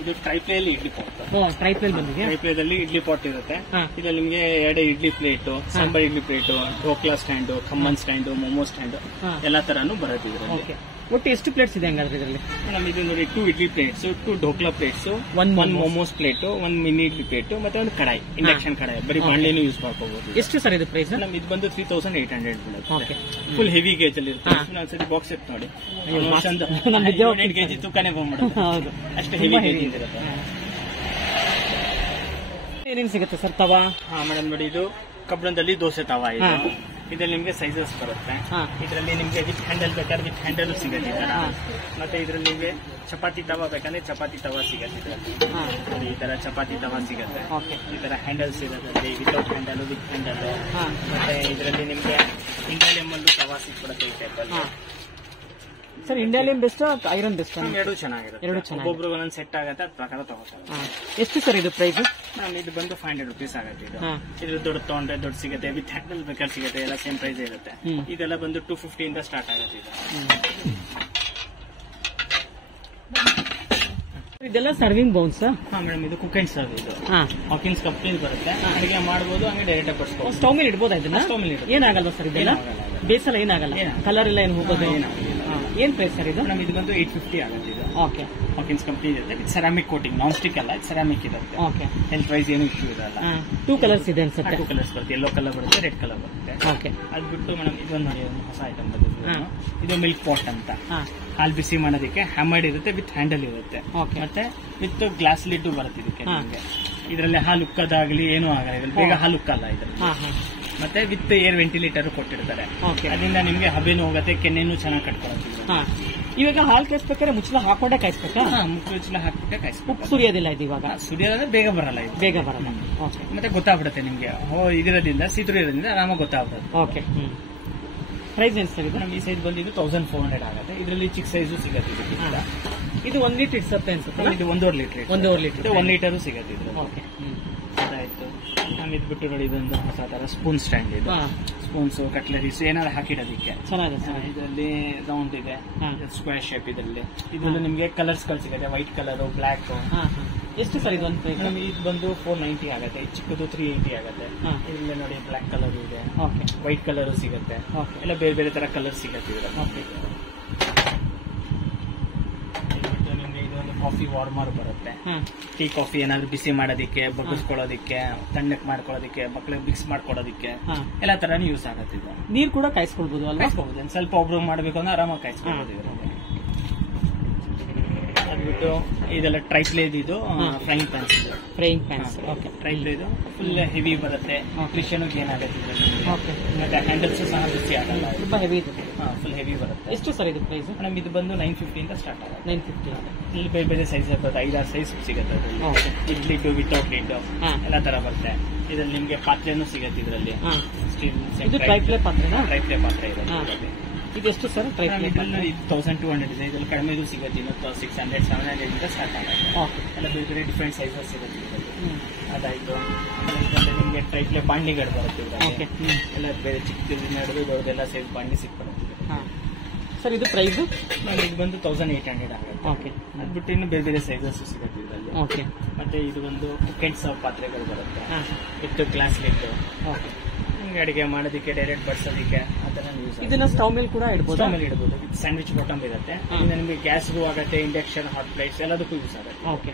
ಇದು ಟ್ರೈಪ್ಲೇಯಲ್ಲಿ ಇಡ್ಲಿ ಪಾಟ್ ಟ್ರೈಪ್ಲೇದಲ್ಲಿ ಇಡ್ಲಿ ಪಾಟ್ ಇರುತ್ತೆ ಇದರಲ್ಲಿ ನಿಮಗೆ 2 idli plate sambar idli plate dhokla stand khaman stand momo stand ಎಲ್ಲಾ ತರಾನು ಬರುತ್ತೆ ಇದರಲ್ಲಿ ಒಟ್ಟು ಎಷ್ಟು ಪ್ಲೇಟ್ಸ್ ಇದೆ ಹಂಗಾದ್ರೆ ಇದರಲ್ಲಿ ಮೇಡಮ್ ಇದು ನೋಡಿ 2 idli plates 2 dhokla plates 1 momos plate 1 mini idli plate ಮತ್ತೆ ಒಂದು ಕಡಾಯಿ ಇಂಡಕ್ಷನ್ ಕಡಾಯಿ ಬರೀ ಬಾಂಡ್ಲೆನೂ ಯೂಸ್ ಮಾಡ್ಕೋಬಹುದು ಎಷ್ಟು ಸರ್ ಇದು ಪ್ರೈಸ್ ನಮ್ ಇದು ಬಂದು 3800 ಬೀಳುತ್ತೆ ಫುಲ್ ಹೆವಿ ಗೇಜ್ ಅಲ್ಲಿ ಇರುತ್ತೆ ಒಂದ್ಸತಿ ಬಾಕ್ಸ್ ಇತ್ತು ನೋಡಿ 8 ಕೆಜಿ ತೂಕನೇ ಬಂದ್ಬಿಡುತ್ತೆ ಅಷ್ಟು ಹೆವಿ ಗೇಜ್ ಇರುತ್ತೆ ಏನೇನು ಸಿಗುತ್ತೆ ಸರ್ ತವಾ ಮೇಡಮ್ ನೋಡಿ ಇದು ಕಬ್ಬಿಣದಲ್ಲಿ ದೋಸೆ ತವಾ ಇದೆ ಇದರಲ್ಲಿ ನಿಮ್ಗೆ ಸೈಜಸ್ ಬರುತ್ತೆ ಇದರಲ್ಲಿ ನಿಮ್ಗೆ ವಿತ್ ಹ್ಯಾಂಡಲ್ ಬೇಕಾದ್ರೆ ವಿತ್ ಹ್ಯಾಂಡಲ್ ಸಿಗುತ್ತೆ ಮತ್ತೆ ಇದರಲ್ಲಿ ನಿಮ್ಗೆ ಚಪಾತಿ ತವಾ ಬೇಕಂದ್ರೆ ಚಪಾತಿ ತವಾ ಸಿಗುತ್ತೆ ಇದರಲ್ಲಿ ಈ ತರ ಚಪಾತಿ ತವಾ ಸಿಗುತ್ತೆ ಈ ತರ ಹ್ಯಾಂಡಲ್ಸ್ ಇರುತ್ತೆ ವಿತೌಟ್ ಹ್ಯಾಂಡಲ್ ವಿತ್ ಹ್ಯಾಂಡಲ್ ಮತ್ತೆ ಇದರಲ್ಲಿ ನಿಮ್ಗೆ ಇಂಡಾಲಿಯಂ ಅಲ್ಲೂ ತವಾ ಸಿಕ್ಬಿಡುತ್ತೆ ಈ ಟೈಪಲ್ಲಿ ಸರ್ ಇಂಡಿಯಾಲಿಯಂ ಬೆಸ್ಟ್ ಐರನ್ ಬೆಸ್ಟ್ ಎರಡು ಚೆನ್ನಾಗಿರುತ್ತೆ ಒಬ್ಬೊಬ್ರು ಒಂದೊಂದು ಸೆಟ್ ಆಗುತ್ತೆ ಅದ್ ಪ್ರಕಾರ ತಗೋತಾರೆ ಎಷ್ಟು ಸರ್ ಇದು ಪ್ರೈಸ್ ಇದು ಬಂದು 500 rupees ಆಗುತ್ತೆ ಇದು ದೊಡ್ಡ ತೊಗೊಂಡ್ರೆ ದೊಡ್ಡ ಸಿಗುತ್ತೆ ವಿತ್ ಹ್ಯಾಂಡಲ್ ಬೇಕಾದ್ರೆ ಸಿಗುತ್ತೆ ಎಲ್ಲ ಸೇಮ್ ಪ್ರೈಸ್ ಇರುತ್ತೆ ಇದೆಲ್ಲ ಬಂದು 250 ಇಂದ ಸ್ಟಾರ್ಟ್ ಆಗುತ್ತೆ ಇದೆಲ್ಲ ಸರ್ವಿಂಗ್ ಬೌಲ್ಸ್ ಮೇಡಮ್ ಇದು ಕುಕ್ ಅಂಡ್ ಸರ್ವ್ ಇದು ಹಾಕಿನ್ಸ್ ಕಂಪ್ನಿ ಬರುತ್ತೆ ಅಡಿಗೆ ಮಾಡಬಹುದು ಹಂಗೆ ಡೈರೆಕ್ಟ್ ಆಗಿ ಬಡಿಸಬಹುದು ಸ್ಟವ್ ಮೇಲೆ ಇಡ್ಬೋದಾ ಇದನ್ನ ಸ್ಟವ್ ಮೇಲೆ ಏನಾಗಲ್ವಾ ಸರ್ ಇದೆಲ್ಲ ಬೇಸಲ್ಲ ಏನಾಗಲ್ಲ ಕಲರ್ ಎಲ್ಲ ಏನು ಹೋಗೋದು ಏನ್ ಪ್ರೈಸ್ ಸರ್ ಇದು ಮೇಡಮ್ ಇದು ಬಂದು 850 ಆಗುತ್ತೆ ಇದು ಓಕೆ ಹಾಕಿನ್ಸ್ ಕಂಪ್ನಿ ಇರುತ್ತೆ with ceramic coating non stick ಅಲ್ಲ ಸೆರಾಮಿಕ್ ಇರುತ್ತೆ ಓಕೆ ಹೆಲ್ತ್ ವೈಸ್ ಏನು ಇಶ್ಯೂ ಇರಲ್ಲ 2 ಕಲರ್ಸ್ ಇದೆ ಅನ್ಸುತ್ತೆ 2 ಕಲರ್ಸ್ ಬರುತ್ತೆ ಯೆಲ್ಲೋ ಕಲರ್ ಬರುತ್ತೆ ರೆಡ್ ಕಲರ್ ಬರುತ್ತೆ ಓಕೆ ಅದ್ ಬಿಟ್ಟು ಮೇಡಮ್ ಇದೊಂದು ನೋಡಿ ಒಂದು ಹೊಸ ಐಟಮ್ ಬಂದಿದೆ ಇದು ಮಿಲ್ಕ್ ಪಾಟ್ ಅಂತ ಹಾಲು ಬಿಸಿ ಮಾಡೋದಕ್ಕೆ ಹ್ಯಾಮರ್ಡ್ ಇರುತ್ತೆ ವಿತ್ ಹ್ಯಾಂಡಲ್ ಇರುತ್ತೆ ಮತ್ತೆ ವಿತ್ ಗ್ಲಾಸ್ ಲಿಡ್ ಬರುತ್ತೆ ಇದಕ್ಕೆ ನಿಮಗೆ ಇದರಲ್ಲಿ ಹಾಲು ಉಕ್ಕದಾಗ್ಲಿ ಏನೂ ಆಗಲ್ಲ ಇದ್ರಲ್ಲಿ ಬೇಗ ಹಾಲು ಉಕ್ಕಲ್ಲ ಇದ್ರಲ್ಲಿ ಮತ್ತೆ ವಿತ್ ಏರ್ ವೆಂಟಿಲೇಟರ್ ಕೊಟ್ಟಿರ್ತಾರೆ ಅದರಿಂದ ನಿಮ್ಗೆ ಹಬೆನೂ ಹೋಗುತ್ತೆ ಕೆನ್ನೆನೂ ಚೆನ್ನಾಗಿ ಕಟ್ಕೊಳ್ಳುತ್ತೆ ಇವಾಗ ಹಾಲು ಕಾಯಿಸ್ಬೇಕಾದ್ರೆ ಮುಚ್ಚಳ ಹಾಕೊಂಡೆ ಕಾಯಿಸ್ಬೇಕಾ ಮುಚ್ಚಳ ಹಾಕ್ಬಿಟ್ಟೆ ಕಾಯಿಸ್ಬೇಕು ಉಪ್ಪು ಸುರಿಯೋದಿಲ್ಲ ಇದು ಇವಾಗ ಸುರಿಯೋದ್ರೆ ಬೇಗ ಬರಲ್ಲ ಇದು ಬೇಗ ಬರಲ್ಲ ಮತ್ತೆ ಗೊತ್ತಾಗ್ಬಿಡುತ್ತೆ ನಿಮ್ಗೆ ಇದಿರೋದ್ರಿಂದ ಸೀತುರು ಇರೋದ್ರಿಂದ ಆರಾಮಾಗಿ ಗೊತ್ತಾಗ್ಬಿಡುತ್ತೆ ಓಕೆ ಪ್ರೈಸ್ ಏನು ಸರ್ ಇದು ನಮ್ಗೆ ಈ ಸೈಜ್ ಬಂದಿದ್ದು 1400 ಆಗುತ್ತೆ ಇದರಲ್ಲಿ ಚಿಕ್ಕ ಸೈಜು ಸಿಗುತ್ತೆ ಇದು 1 ಲೀಟರ್ ಇರುತ್ತೆ ಅನ್ಸುತ್ತೆ ಇದು 1.5 ಲೀಟರ್ 1.5 ಲೀಟರ್ 1 ಲೀಟರ್ ಸಿಗುತ್ತೆ ಇದು ಓಕೆ ಅದಾಯ್ತು ನಮ್ಗೆ ಇದ್ಬಿಟ್ಟು ನೋಡಿ ಇದೊಂದು ಹೊಸ ತರ ಸ್ಪೂನ್ ಸ್ಟ್ಯಾಂಡ್ ಇದೆ ಸ್ಪೂನ್ಸ್ ಕಟ್ಲರೀಸ್ ಏನಾದ್ರು ಹಾಕಿಡೋದಕ್ಕೆ ಚೆನ್ನಾಗಿದೆ ಇದರಲ್ಲಿ ರೌಂಡ್ ಇದೆ ಸ್ಕ್ವೇರ್ ಶೇಪ್ ಇದರಲ್ಲಿ ಇದರಲ್ಲಿ ನಿಮ್ಗೆ ಕಲರ್ಸ್ ಗಳು ಸಿಗುತ್ತೆ ವೈಟ್ ಕಲರ್ ಬ್ಲಾಕ್ ಎಷ್ಟು ಸರ್ ಇದು ಒಂದು ನಮ್ಗೆ ಇದು ಬಂದು 490 ಆಗುತ್ತೆ ಚಿಕ್ಕದು 380 ಆಗುತ್ತೆ ಇದರಲ್ಲಿ ನೋಡಿ ಬ್ಲಾಕ್ ಕಲರ್ ಇದೆ ವೈಟ್ ಕಲರ್ ಸಿಗುತ್ತೆ ಎಲ್ಲ ಬೇರೆ ಬೇರೆ ತರ ಕಲರ್ ಸಿಗುತ್ತೆ ಇದರಲ್ಲಿ ನಿಮ್ಗೆ ಇದೊಂದು ಕಾಫಿ ವಾರ್ಮರ್ ಬರುತ್ತೆ ಟೀ ಕಾಫಿ ಏನಾದ್ರು ಬಿಸಿ ಮಾಡೋದಕ್ಕೆ ಬಗ್ಗಿಸ್ಕೊಳ್ಳೋದಕ್ಕೆ ತಣ್ಣಕ್ ಮಾಡ್ಕೊಳ್ಳೋದಕ್ಕೆ ಮಕ್ಳಿಗೆ ಮಿಕ್ಸ್ ಮಾಡ್ಕೊಳ್ಳೋದಕ್ಕೆ ಎಲ್ಲಾ ತರಾನು ಯೂಸ್ ಆಗುತ್ತೆ ಇದು ನೀರ್ ಕೂಡ ಕಾಯಿಸ್ಕೊಳ್ಬಹುದು ಅಲ್ವಾ ಕಾಯಿಸ್ಕೊಳ್ಬಹುದು ಸ್ವಲ್ಪ ಒಬ್ರು ಮಾಡ್ಬೇಕು ಅಂದ್ರೆ ಆರಾಮಾಗಿ ಕಾಯಿಸ್ಕೊಳ್ಬಹುದು ಇದರಲ್ಲಿ ಅದ್ಬಿಟ್ಟು ಇದೆಲ್ಲ ಟ್ರೈಪ್ಲೇದ್ ಇದು ಫ್ರೈಯಿಂಗ್ ಪ್ಯಾನ್ಸ್ ಓಕೆ ಟ್ರೈಪ್ಲೇದು ಫುಲ್ ಹೆವಿ ಬರುತ್ತೆ ಕ್ರಿಶ್ಚಿಯನ್ ಏನಾಗುತ್ತೆ ಮತ್ತೆ ಹ್ಯಾಂಡಲ್ಸ್ ಸಹ ಬಿಸಿ ಆಗಲ್ಲ ತುಂಬಾ ಹೆವಿ ಇದೆ ಫುಲ್ ಹೆವಿ ಬರುತ್ತೆ ಎಷ್ಟು ಸರ್ ಇದು ಪ್ರೈಸ್ ನಮ್ ಇದು ಬಂದು 950 ಇಂದ ಸ್ಟಾರ್ಟ್ ಆಗುತ್ತೆ 950 ಇಲ್ಲಿ ಬೇರೆ ಬೇರೆ ಸೈಜ್ ಇರ್ತದೆ 5-6 ಸೈಜ್ ಸಿಗುತ್ತೆ ಇಡ್ಲಿ ವಿತೌಟ್ ಲಿಡ್ ಎಲ್ಲ ತರ ಬರುತ್ತೆ ಇದ್ರಲ್ಲಿ ನಿಮ್ಗೆ ಪಾತ್ರೆನೂ ಸಿಗುತ್ತೆ ಇದರಲ್ಲಿ ಇದು ಟ್ರೈಪ್ಲೇ ಪಾತ್ರೆನಾ ಟ್ರೈಪ್ಲೇ ಪಾತ್ರೆ ಇದೆ ಇದೆಷ್ಟು ಸರ್ ಟ್ರೈಪ್ಲೇ 1200 ಇದೆ ಇದ್ರಲ್ಲಿ ಕಡಿಮೆ ಸಿಗುತ್ತೆ ಇನ್ನು 600-700 ಇಂದ ಸ್ಟಾರ್ಟ್ ಆಗುತ್ತೆ ಎಲ್ಲ ಬೇರೆ ಬೇರೆ ಡಿಫ್ರೆಂಟ್ ಸೈಜಸ್ ಸಿಗುತ್ತೆ ಅದಾಯ್ತು ನಿಮ್ಗೆ ಟ್ರೈಪ್ಲೇ ಬಾಂಡಿಗಳು ಬರುತ್ತೆ ಎಲ್ಲ ಬೇರೆ ಚಿಕ್ಕದಿಂದ ಹಿಡಿದು ದೊಡ್ಡದೆಲ್ಲ ಸೈಜ್ ಬಾಂಡಿ ಸಿಕ್ಬಿಡುತ್ತೆ ಸರ್ ಇದು ಪ್ರೈಸ್ ಇದು ಬಂದು 1800 ಆಗುತ್ತೆ ಅದ್ಬಿಟ್ಟು ಇನ್ನು ಬೇರೆ ಬೇರೆ ಸೈಜಸ್ ಸಿಗುತ್ತೆ ಇದರಲ್ಲಿ ಮತ್ತೆ ಇದು ಒಂದು ಕುಕ್ ಅಂಡ್ ಸರ್ವ್ ಪಾತ್ರೆಗಳು ಬರುತ್ತೆ ವಿತ್ ಗ್ಲಾಸ್ ಲಿಡ್ ನಿಮ್ಗೆ ಅಡಿಗೆ ಮಾಡೋದಕ್ಕೆ ಡೈರೆಕ್ಟ್ ಬಡಿಸೋದಕ್ಕೆ ಆತರ ಯೂಸ್ ಇದನ್ನ ಸ್ಟವ್ ಮೇಲೆ ಕೂಡ ಇಡಬಹುದು ಸ್ಟವ್ ಮೇಲೆ ಇಡಬಹುದು ವಿತ್ ಸ್ಯಾಂಡ್ವಿಚ್ ಬಾಟಮ್ ಇರುತ್ತೆ ನಿಮಗೆ ಗ್ಯಾಸ್ಗೂ ಆಗುತ್ತೆ ಇಂಡಕ್ಷನ್ ಹಾಟ್ ಪ್ಲೇಟ್ಸ್ ಎಲ್ಲದಕ್ಕೂ ಯೂಸ್ ಆಗುತ್ತೆ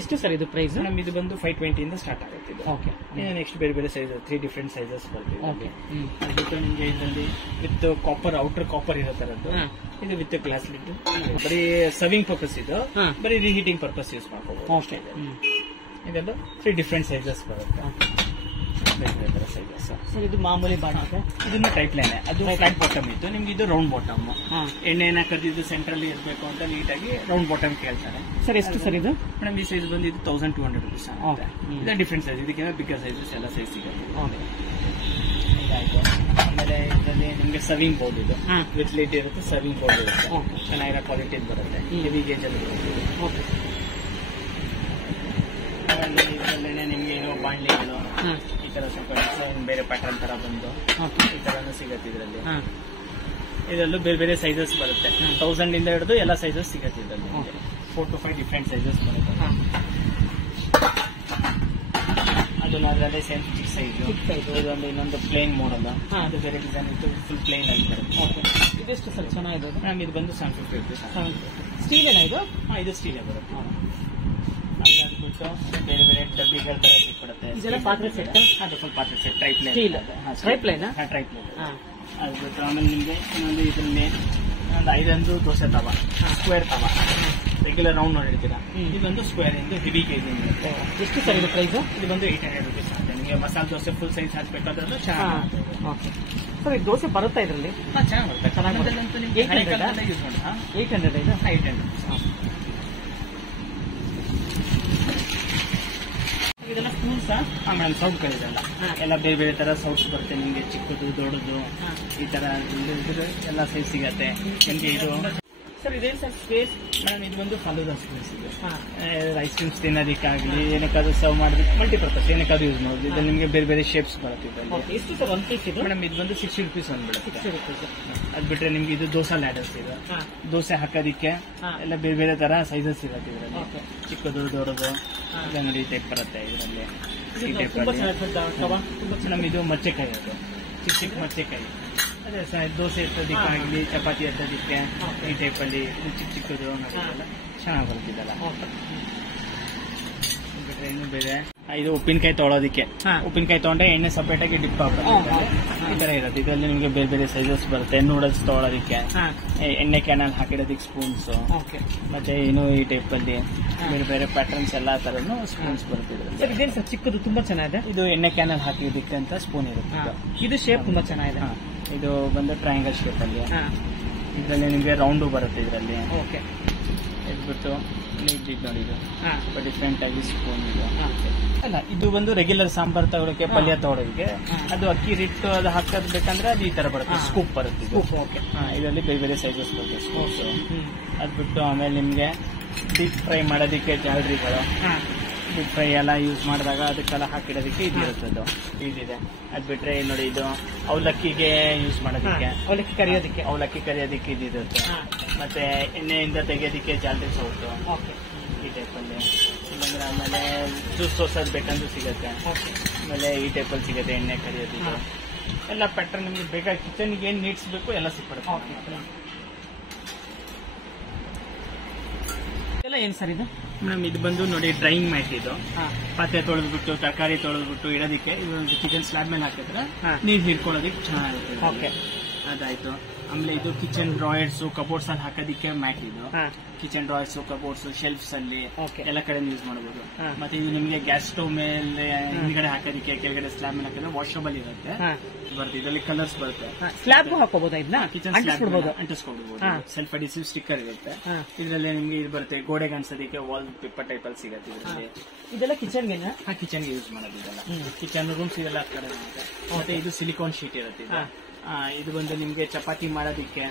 ಎಷ್ಟು ಸರ್ ಇದು ಪ್ರೈಸ್? ಮೇಡಮ್ ಇದು ಬಂದು 520 ಇಂದ ಸ್ಟಾರ್ಟ್ ಆಗುತ್ತೆ ಇದು. ಓಕೆ. ನೆಕ್ಸ್ಟ್ ಬೇರೆ ಬೇರೆ ಸೈಜ್ 3 ಡಿಫ್ರೆಂಟ್ ಸೈಜಸ್ ಬರ್ತೀವಿ. ಓಕೆ. ಅದಕ್ಕೆ ನಿಮಗೆ ಇದರಲ್ಲಿ ವಿತ್ ಕಾಪರ್ ಔಟರ್ ಕಾಪರ್ ಇರೋ ತರದ್ದು, ಇದು ವಿತ್ ಗ್ಲಾಸ್ ಲಿಡ್. ಬರೀ ಸರ್ವಿಂಗ್ ಪರ್ಪಸ್ ಇದು, ಬರೀ ರಿಹೀಟಿಂಗ್ ಪರ್ಪಸ್ ಯೂಸ್ ಮಾಡ್ಕೋಬಹುದು. ಓಕೆ. ಇದೆಲ್ಲ 3 ಡಿಫ್ರೆಂಟ್ ಸೈಜಸ್ ಬರುತ್ತೆ. ಬೇರೆ ಬೇರೆ ತರ ಸೈಜಸ್. ಸರ್ ಇದು ಮಾಮೂಲಿ ಬಾಟಲ್, ಇದನ್ನು ಟೈಪ್ ಲೈನ್, ಅದು ಫ್ಲಾಟ್ ಬಾಟಮ್ ಇತ್ತು, ನಿಮ್ಗೆ ಇದು ರೌಂಡ್ ಬಾಟಮ್. ಎಣ್ಣೆನ ಕದಿದ್ದು ಸೆಂಟ್ರಲ್ಲಿ ಇರಬೇಕು ಅಂತ ನೀಟಾಗಿ ರೌಂಡ್ ಬಾಟಮ್ ಕೇಳ್ತಾರೆ. ಸರ್ ಎಷ್ಟು ಸರ್ ಇದು? ಮೇಡಮ್ ಈ ಸೈಜ್ ಬಂದು ಇದು 1200 ರುಪೀಸ್ ಆಗುತ್ತೆ. ಇದು ಡಿಫ್ರೆಂಟ್ ಸೈಜ್, ಇದಕ್ಕಿಂತ ಬಿಗ್ಗರ್ ಸೈಜಸ್ ಎಲ್ಲ ಸೈಜ್ ಸಿಗುತ್ತೆ. ಇದಾಯ್ತು. ಆಮೇಲೆ ಇದರಲ್ಲಿ ನಿಮ್ಗೆ ಸರ್ವಿಂಗ್ ಬೌಲ್ ಇದು ವಿತ್ ಲಿಡ್ ಇರುತ್ತೆ, ಸರ್ವಿಂಗ್ ಬೌಲ್ ಇರುತ್ತೆ, ಚೆನ್ನಾಗಿರೋ ಕ್ವಾಲಿಟಿ ಬರುತ್ತೆ, ಹೆವಿ ಗೇಜ್ ಅಲ್ಲಿ ಬರುತ್ತೆ. ಆಮೇಲೆ ಇದರಲ್ಲೇ ನಿಮ್ಗೆ ಇರೋ ಬಾಂಡ್ಲಿಗಳು ಈ ತರ ಸ್ವಲ್ಪ ಡಿಸೈನ್ ಬೇರೆ ಪ್ಯಾಟರ್ನ್ ತರ ಬಂದು ಈ ತರನು ಸಿಗುತ್ತೆ ಇದರಲ್ಲಿ. ಇದರಲ್ಲೂ ಬೇರೆ ಬೇರೆ ಸೈಜಸ್ ಬರುತ್ತೆ, 1000 ಇಂದ ಹಿಡಿದು ಎಲ್ಲ ಸೈಜಸ್ ಸಿಗುತ್ತೆ ಇದರಲ್ಲಿ. 4 to 5 ಡಿಫ್ರೆಂಟ್ ಸೈಜಸ್ ಬರುತ್ತೆ. ಅದನ್ನು ಅದರಲ್ಲೇ ಸೇಮ್ ಚಿಕ್ಕ ಸೈಜ್. ಇದೊಂದು ಇನ್ನೊಂದು ಪ್ಲೇನ್ ಮಾಡಲ್, ಅದು ಬೇರೆ ಡಿಸೈನ್ ಇತ್ತು, ಫುಲ್ ಪ್ಲೇನ್ ಆಗಿ ಬರುತ್ತೆ. ಇದೆಷ್ಟು ಸರ್ ಚೆನ್ನಾಗಿದೆ? ಮ್ಯಾಮ್ ಇದು ಬಂದು 750 ರುಪೀಸ್. ಸ್ಟೀಲ್ ಏನಾ ಇದು? ಇದು ಸ್ಟೀಲೇ ಬರುತ್ತೆ. ಬಿಟ್ಟು ಬೇರೆ ಬೇರೆ ಡಬ್ಬಿಗಳ ತರ ಸಿಕ್ಬಿಡುತ್ತೆ. ಇದೆಲ್ಲ ಪಾತ್ರೆ ಸೆಟ್? ಅದು ಫುಲ್ ಪಾತ್ರೆ set, type line. Tribe line? Tribe line. ಅದು ಬಿಟ್ಟು ಆಮೇಲೆ ನಿಮಗೆ ಇನ್ನೊಂದು ಇದರಲ್ಲಿ ಒಂದು 5 ದೋಸೆ ತವ, ಸ್ಕ್ವೇರ್ ತವ, ರೆಗ್ಯುಲರ್ ರೌಂಡ್ ನೋಡಿರ್ತೀರಾ, ಇದೊಂದು ಸ್ಕ್ವೇರ್ ಇಂದು ಹೆವಿ ಕೇಜ್. ಎಷ್ಟು ಸರ್ ಇದು ಪ್ರೈಸ್? ಇದು ಬಂದು 800 ರುಪೀಸ್ ಆಗುತ್ತೆ. ನಿಮಗೆ ಮಸಾಲೆ ದೋಸೆ ಫುಲ್ ಸೈಜ್ ಹಾಕ್ಬೇಕಾದ್ರೆ ಚೆನ್ನಾಗಿ. ಸರ್ ಇದು ದೋಸೆ ಬರುತ್ತಾ ಇದರಲ್ಲಿ? ಚೆನ್ನಾಗಿ ಬರುತ್ತೆ. ಚೆನ್ನಾಗಿ ನಿಮಗೆ 800 ಯೂಸ್ ಮಾಡಿ. 800 ಇದು? 800 ರುಪೀಸ್. ಇದೆಲ್ಲ ಫ್ರೂಟ್ಸ್. ಮೇಡಮ್ ಸೌಟ್ಗಳಿದೆಲ್ಲ ಎಲ್ಲ ಬೇರೆ ಬೇರೆ ತರ ಸೌಟ್ಸ್ ಬರುತ್ತೆ ನಿಮ್ಗೆ, ಚಿಕ್ಕದು ದೊಡ್ಡದು ಈ ತರ ಎಲ್ಲ ಸೈಜ್ ಸಿಗತ್ತೆ ನಿಮ್ಗೆ. ಇದು ಸರ್ ಇದೇನು ಸರ್ ಸ್ಪೇಸ್? ಮೇಡಮ್ ಇದು ಒಂದು ಫಲೂದಾ ಸ್ಪೇಸ್ ಇದೆ. ಐಸ್ ಕ್ರೀಮ್ಸ್ ತಿನ್ನೋದಕ್ಕಾಗಲಿ ಏನಕ್ಕಾದ್ರೂ ಸರ್ವ್ ಮಾಡೋದಕ್ಕೆ ಮಲ್ಟಿಪರ್ಪಸ್ ಏನಕ್ಕಾದ್ರೂ ಯೂಸ್ ಮಾಡೋದು. ಇದ್ರಲ್ಲಿ ನಿಮಗೆ ಬೇರೆ ಬೇರೆ ಶೇಪ್ಸ್ ಬರುತ್ತೆ ಇದರಲ್ಲಿ. ಎಷ್ಟು ಸರ್ ಒಂದು ಪೀಸ್ ಇದು? ಮೇಡಮ್ ಇದು ಬಂದು 60 ರುಪೀಸ್ ಬಂದ್ಬಿಡುತ್ತೆ. 60 ರುಪೀಸ್. ಅದು ಬಿಟ್ರೆ ನಿಮ್ಗೆ ಇದು ದೋಸೆ ಲ್ಯಾಡರ್ಸ್ ಇದೆ, ದೋಸೆ ಹಾಕೋದಿಕ್ಕೆ ಎಲ್ಲ ಬೇರೆ ಬೇರೆ ತರ ಸೈಜಸ್ ಇರುತ್ತೆ ಇದರಲ್ಲಿ. ಚಿಕ್ಕದು ದೊಡ್ಡದು ಅಂಗಡಿ ಟೈಪ್ ಬರುತ್ತೆ ಇದರಲ್ಲಿ. ಈ ಟೈಪ್ ನಮ್ಗೆ ಇದು ಮಚ್ಚೆಕಾಯಿ, ಅದು ಚಿಕ್ಕ ಚಿಕ್ಕ ಮಚ್ಚೆಕಾಯಿ. ಅದೇ ದೋಸೆ ಎತ್ತೋದಿಕ್ಕಾಗಲಿ ಚಪಾತಿ ಎತ್ತೋದಿಕ್ಕೆ ಈ ಟೈಪ್ ಅಲ್ಲಿ ಚಿಕ್ಕ ಚಿಕ್ಕದು ಚೆನ್ನಾಗಿ ಬರ್ತಿದ್ದಲ್ಲ. ಬಿಟ್ರೆ ಇನ್ನು ಬೇರೆ ಇದು ಉಪ್ಪಿನಕಾಯಿ ತೊಗೊಳೋದಿಕ್ಕೆ, ಉಪ್ಪಿನಕಾಯಿ ತಗೊಂಡ್ರೆ ಎಣ್ಣೆ ಸಪರೇಟ್ ಆಗಿ ಡಿಪ್ ಆಗ್ಬಿಡುತ್ತೆ ಈ ತರ ಇರುತ್ತೆ. ಇದರಲ್ಲಿ ನಿಮ್ಗೆ ಬೇರೆ ಬೇರೆ ಸೈಜಸ್ ಬರುತ್ತೆ. ನೂಡಲ್ಸ್ ತೊಗೊಳೋದಿಕ್ಕೆ, ಎಣ್ಣೆ ಕ್ಯಾನಲ್ ಹಾಕಿಡೋದಿಕ್ಕೆ ಸ್ಪೂನ್ಸ್, ಮತ್ತೆ ಏನು ಈ ಟೈಪ್ ಅಲ್ಲಿ ಬೇರೆ ಬೇರೆ ಪ್ಯಾಟರ್ನ್ಸ್ ಎಲ್ಲಾ ತರನು ಸ್ಪೂನ್ಸ್ ಬರ್ತಿದ್ರೆ. ಇದೇನು ಸರ್ ಚಿಕ್ಕದು ತುಂಬಾ ಚೆನ್ನಾಗಿದೆ? ಇದು ಎಣ್ಣೆ ಕ್ಯಾನಲ್ ಹಾಕಿದಕ್ಕೆ ಅಂತ ಸ್ಪೂನ್ ಇರುತ್ತೆ. ಇದು ಶೇಪ್ ತುಂಬಾ ಚೆನ್ನಾಗಿದೆ. ಇದು ಬಂದು ಟ್ರಯಾಂಗಲ್ ಶೇಪ್ ಅಲ್ಲಿ, ಇದರಲ್ಲಿ ನಿಮ್ಗೆ ರೌಂಡು ಬರುತ್ತೆ ಇದರಲ್ಲಿ. ಓಕೆ. ಇದ್ಬಿಟ್ಟು ನೀಟ್ ನೋಡಿ, ಇದು ಡಿಫ್ರೆಂಟ್ ಆಗಿ ಸ್ಪೂನ್ ಇದು ಅಲ್ಲ. ಇದು ಬಂದು ರೆಗ್ಯುಲರ್ ಸಾಂಬಾರ್ ತಗೊಳಕ್ಕೆ, ಪಲ್ಯ ತಗೊಳೋದಕ್ಕೆ. ಅದು ಅಕ್ಕಿ ಹಿಟ್ಟು ಅದು ಹಾಕೋದ್ ಬೇಕಂದ್ರೆ ಅದು ಈ ತರ ಬರುತ್ತೆ, ಸ್ಕೂಪ್ ಬರುತ್ತೆ. ಇದರಲ್ಲಿ ಬೇರೆ ಬೇರೆ ಸೈಜಸ್ ಬರುತ್ತೆ ಸ್ಕೂಪ್ಸ್. ಅದ್ ಬಿಟ್ಟು ಆಮೇಲೆ ನಿಮ್ಗೆ ಡೀಪ್ ಫ್ರೈ ಮಾಡೋದಕ್ಕೆ ಜಾಲರಿಗಳು, ಡೀಪ್ ಫ್ರೈ ಎಲ್ಲ ಯೂಸ್ ಮಾಡಿದಾಗ ಅದಕ್ಕೆಲ್ಲ ಹಾಕಿಡೋದಕ್ಕೆ ಇದಿರುತ್ತದು ಇದಿದೆ. ಅದ್ ಬಿಟ್ರೆ ನೋಡಿ ಇದು ಅವಲಕ್ಕಿಗೆ ಯೂಸ್ ಮಾಡೋದಕ್ಕೆ, ಅವಲಕ್ಕಿ ಕರಿಯೋದಕ್ಕೆ ಇದಿರುತ್ತೆ. ಮತ್ತೆ ಎಣ್ಣೆಯಿಂದ ತೆಗೆಯೋದಕ್ಕೆ ಜಾಲರಿ ಸೌಟು ಈ ಟೈಪಲ್ಲಿ. ಇಲ್ಲಾಂದ್ರೆ ಆಮೇಲೆ ಜ್ಯೂಸ್ ಸೋಸೋದು ಬೇಕಂದ್ರೂ ಸಿಗುತ್ತೆ. ಆಮೇಲೆ ಈ ಟೈಪಲ್ಲಿ ಸಿಗುತ್ತೆ ಎಣ್ಣೆ ಕರಿಯೋದಕ್ಕೆ. ಎಲ್ಲ ಪ್ಯಾಟರ್ನ್ ನಿಮ್ಗೆ ಬೇಕಾಗಿ ಕಿಚನ್ಗೆ ಏನ್ ನೀಡ್ಸ್ ಬೇಕು ಎಲ್ಲ ಸಿಕ್ಬಿಡುತ್ತೆ. ಏನ್ ಸರ್ ಇದು? ಮೇಡಮ್ ಇದು ಬಂದು ನೋಡಿ ಡ್ರೈಯಿಂಗ್ ಮ್ಯಾಟ್. ಇದು ಪಾತ್ರೆ ತೊಳೆದ್ಬಿಟ್ಟು ತರಕಾರಿ ತೊಳೆದ್ಬಿಟ್ಟು ಇಡೋದಕ್ಕೆ ಇದು ಕಿಚನ್ ಸ್ಲಾಬ್ ಮೇಲೆ ಹಾಕಿದ್ರೆ ನೀರು ಹಿಡ್ಕೊಳ್ಳೋದಕ್ಕೆ ಚೆನ್ನಾಗಿರುತ್ತೆ. ಅದಾಯ್ತು. ಆಮೇಲೆ ಇದು ಕಿಚನ್ ಡ್ರಾಯರ್ಸ್ ಕಬೋರ್ಡ್ಸ್ ಅಲ್ಲಿ ಹಾಕೋದಿಕ್ಕೆ ಮ್ಯಾಟ್. ಇದು ಕಿಚನ್ ಡ್ರಾಯರ್ಸ್ ಕಬೋರ್ಡ್ಸ್ ಶೆಲ್ಫ್ಸ್ ಅಲ್ಲಿ ಎಲ್ಲ ಕಡೆ ಯೂಸ್ ಮಾಡಬಹುದು. ಮತ್ತೆ ಇದು ನಿಮ್ಗೆ ಗ್ಯಾಸ್ ಸ್ಟವ್ ಮೇಲೆ ಹಿಂದ್ಗಡೆ ಹಾಕೋದಿಕ್ಕೆ, ಕೆಳಗಡೆ ಸ್ಲಾಬ್ ಮೇಲೆ ಹಾಕಿದ್ರೆ ವಾಷಬಲ್ ಇರುತ್ತೆ ಬರುತ್ತೆ. ಇದರಲ್ಲಿ ಕಲರ್ಸ್ ಬರುತ್ತೆ. ಸ್ಲಾಬ್ ಹಾಕೋಬಹುದು, ಇದನ್ನ ಕಿಚನ್ ಅಂಟಿಸ್ಕೊಡ್ಬೋದು. ಸೆಲ್ಫ್ ಅಡಿಸಿವ್ ಸ್ಟಿಕ್ಕರ್ ಇರುತ್ತೆ. ಇದರಲ್ಲಿ ನಿಮ್ಗೆ ಇದು ಬರುತ್ತೆ ಗೋಡೆಗೆ ಅನ್ಸೋದಕ್ಕೆ ವಾಲ್ ಪೇಪರ್ ಟೈಪ್ ಅಲ್ಲಿ ಸಿಗುತ್ತೆ ಇದರಲ್ಲಿ. ಇದೆಲ್ಲ ಕಿಚನ್ಗೆ ಕಿಚನ್ಗೆ ಯೂಸ್ ಮಾಡೋದು. ಇದೆಲ್ಲ ಕಿಚನ್ ರೂಮ್ಸ್ ಇದೆಲ್ಲ ಕಡೆ. ಮತ್ತೆ ಇದು ಸಿಲಿಕಾನ್ ಶೀಟ್ ಇರುತ್ತೆ. ಇದು ಬಂದು ನಿಮ್ಗೆ ಚಪಾತಿ ಮಾಡೋದಿಕ್ಕೆ,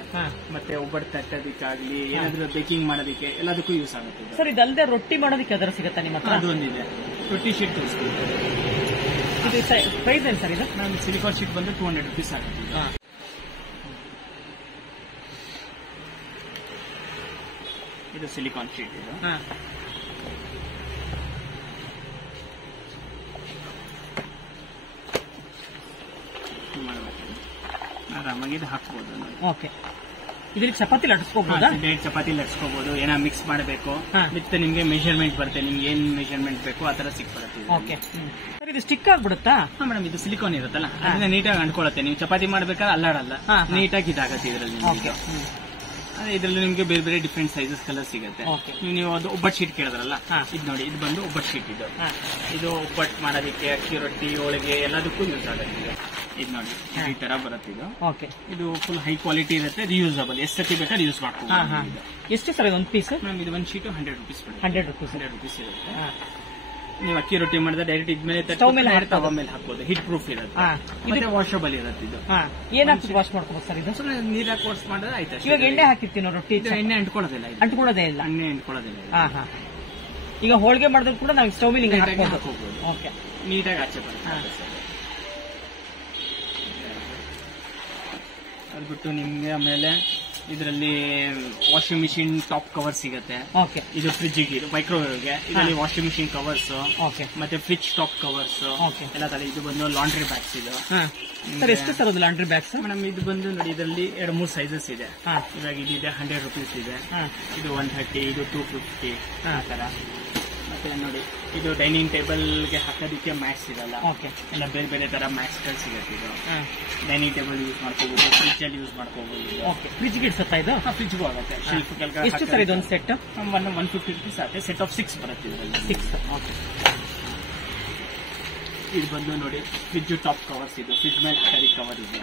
ಮತ್ತೆ ಒಬ್ಬಟ್ಟು ತಟ್ಟೋದಿಕ್ಕಾಗ್ಲಿ, ಏನಾದ್ರೂ ಬೇಕಿಂಗ್ ಮಾಡೋದಿಕ್ಕೆ ಎಲ್ಲದಕ್ಕೂ ಯೂಸ್ ಆಗುತ್ತೆ. ಸರ್ ಇದಲ್ಲದೆ ರೊಟ್ಟಿ ಮಾಡೋದಕ್ಕೆ ಅದರ ಸಿಗುತ್ತಾ ನಿಮ್ಮ ಹತ್ರ? ಅದು ಒಂದಿದೆ, ರೊಟ್ಟಿ ಶೀಟ್ ತೋರಿಸ್ತೀವಿ. ಇದು ಪ್ರೈಸ್ ಏನು ಸರ್ ಇದು? ನಾನು ಸಿಲಿಕಾನ್ ಶೀಟ್ ಬಂದು 200 ರುಪೀಸ್ ಆಗುತ್ತೆ. ಇದು ಸಿಲಿಕಾನ್ ಶೀಟ್. ಇದು ಆರಾಮಾಗಿ ಇದು ಹಾಕ್ಬೋದು. ಓಕೆ. ಇದಕ್ಕೆ ಚಪಾತಿ ಲಟ್ಸ್ಕೋಬಹುದಾ? ಡೈರೆಕ್ಟ್ ಚಪಾತಿ ಲಟ್ಸ್ಕೋಬಹುದು. ಏನೋ ಮಿಕ್ಸ್ ಮಾಡಬೇಕು ಮತ್ತೆ ನಿಮ್ಗೆ ಮೆಜರ್ಮೆಂಟ್ ಬರುತ್ತೆ, ನಿಮ್ಗೆ ಏನ್ ಮೆಜರ್ಮೆಂಟ್ ಬೇಕು ಆ ತರ ಸಿಕ್ ಬರುತ್ತೆ. ಓಕೆ ಸರ್, ಇದು ಸ್ಟಿಕ್ ಆಗ್ಬಿಡುತ್ತಾ? ಮೇಡಮ್ ಇದು ಸಿಲಿಕಾನ್ ಇರುತ್ತಲ್ಲ, ಅದನ್ನ ನೀಟಾಗಿ ಅಂಟ್ಕೊಳ್ಳುತ್ತೆ. ನೀವು ಚಪಾತಿ ಮಾಡ್ಬೇಕಾದ್ರೆ ಅಲ್ಲಾಡಲ್ಲ, ನೀಟಾಗಿ ಇದಾಗತ್ತೆ ಇದರಲ್ಲಿ. ಇದ್ರಲ್ಲಿ ನಿಮ್ಗೆ ಬೇರೆ ಬೇರೆ ಡಿಫ್ರೆಂಟ್ ಸೈಜಸ್ ಕಲರ್ ಸಿಗುತ್ತೆ. ನೀವು ಅದು ಒಬ್ಬಟ್ಟು ಶೀಟ್ ಕೇಳಿದ್ರಲ್ಲ, ಇದು ನೋಡಿ, ಇದು ಬಂದು ಒಬ್ಬಟ್ಟು ಶೀಟ್. ಇದು ಒಬ್ಬಟ್ಟು ಮಾಡೋದಕ್ಕೆ ಅಕ್ಕಿ ರೊಟ್ಟಿ ಹೋಳಿಗೆ ಎಲ್ಲದಕ್ಕೂ ಯೂಸ್ ಆಗುತ್ತೆ. ಇದು ನೋಡಿ ಈ ತರ ಬರುತ್ತೆ. ಇದು ಫುಲ್ ಹೈ ಕ್ವಾಲಿಟಿ ಇರುತ್ತೆ, ರಿಯೂಸಬಲ್, ಎಷ್ಟು ಸತಿ ಬೇಕಾದ್ರೆ ಯೂಸ್ ಮಾಡ್ಕೋಬಹುದು. ಎಷ್ಟು ಸರ್ ಒಂದು ಪೀಸ್? ಮ್ಯಾಮ್ ಇದು ಒಂದು ಶೀಟ್ 100 ರುಪೀಸ್. 100 ರುಪೀಸ್ ಇರುತ್ತೆ. ನೀವು ಅಕ್ಕಿ ರೊಟ್ಟಿ ಮಾಡಿದ್ರೆ ಡೈರೆಕ್ಟ್ ಇದ್ಮೇಲೆ ತವ ಮೇಲೆ ಹಾಕೋದು, ಹಿಟ್ ಪ್ರೂಫ್ ಇರುತ್ತೆ, ಮತ್ತೆ ವಾಷಬಲ್ ಇರುತ್ತೆ. ಇದು ಏನಾಗ್ತದೆ ವಾಶ್ ಮಾಡ್ಕೋಬಹುದು ಸರ್? ಇದು ನೀರ್ ಹಾಕಿ ವಾಶ್ ಮಾಡಿದ್ರೆ ಆಯ್ತು. ಇವಾಗ ಎಣ್ಣೆ ಹಾಕಿರ್ತೀವಿ ರೊಟ್ಟಿ, ಎಣ್ಣೆ ಅಂಟ್ಕೊಳ್ಳೋದಿಲ್ಲ, ಎಣ್ಣೆ ಅಂಟ್ಕೊಳ್ಳೋದಿಲ್ಲ. ಈಗ ಹೋಳಿಗೆ ಮಾಡಿದ್ರು ಕೂಡ ನಾವು ಸ್ಟವ್ ಮೇಲೆ ಹಾಕೋಬಹುದು. ನೀಟಾಗಿ ಆಚೆ ಬರುತ್ತೆ. ಅದ್ಬಿಟ್ಟು ನಿಮ್ಗೆ ಆಮೇಲೆ ಇದರಲ್ಲಿ ವಾಷಿಂಗ್ ಮಿಷಿನ್ ಟಾಪ್ ಕವರ್ ಸಿಗುತ್ತೆ. ಇದು ಫ್ರಿಡ್ಜ್ಗೆ, ಮೈಕ್ರೋವೇವ್ಗೆ. ಇದರಲ್ಲಿ ವಾಷಿಂಗ್ ಮಿಷಿನ್ ಕವರ್ಸ್, ಮತ್ತೆ ಫ್ರಿಡ್ಜ್ ಟಾಪ್ ಕವರ್ಸ್ ಎಲ್ಲ ತರ. ಇದು ಬಂದು ಲಾಂಡ್ರಿ ಬ್ಯಾಗ್ಸ್. ಇದು ಸರ್ ಎಷ್ಟು ಸರ್ ಅದು ಲಾಂಡ್ರಿ ಬ್ಯಾಗ್ಸ್? ಮೇಡಮ್ ಇದು ಬಂದು ನೋಡಿ, ಇದರಲ್ಲಿ 2-3 ಸೈಜಸ್ ಇದೆ. ಇವಾಗ ಇದಿದೆ 100 ರುಪೀಸ್ ಇದೆ, ಇದು 130, ಇದು 250 ಆ ತರ. ಮತ್ತೆ ನೋಡಿ, ಇದು ಡೈನಿಂಗ್ ಟೇಬಲ್ಗೆ ಹಾಕೋದಕ್ಕೆ ಮ್ಯಾಟ್ಸ್ ಇದಲ್ಲ, ಎಲ್ಲ ಬೇರೆ ಬೇರೆ ತರ ಮ್ಯಾಟ್ಸ್ ಗಳು ಸಿಗುತ್ತೆ. ಇದು ಡೈನಿಂಗ್ ಟೇಬಲ್ ಯೂಸ್ ಮಾಡ್ಕೋಬಹುದು, ಫ್ರಿಡ್ಜ್ ಅಲ್ಲಿ ಯೂಸ್ ಮಾಡ್ಕೋಬಹುದು. ಫ್ರಿಡ್ಜ್ ಇಡ್ಸುತ್ತಾ ಇದು? ಫ್ರಿಡ್ಜ್ಗೂ ಆಗುತ್ತೆ. ಎಷ್ಟು ಸರ್ ಇದೊಂದು ಸೆಟ್? 150 ರುಪೀಸ್ ಆಗುತ್ತೆ. ಸೆಟ್ ಆಫ್ 6 ಬರುತ್ತೆ ಇದರಲ್ಲಿ. 6. ಇದು ಬಂದು ನೋಡಿ, ಫ್ರಿಡ್ಜ್ ಟಾಪ್ ಕವರ್ಸ್. ಇದು ಫ್ರಿಡ್ಜ್ ಮೇಲೆ ಹಾಕೋದಕ್ಕೆ ಕವರ್ ಇದೆ.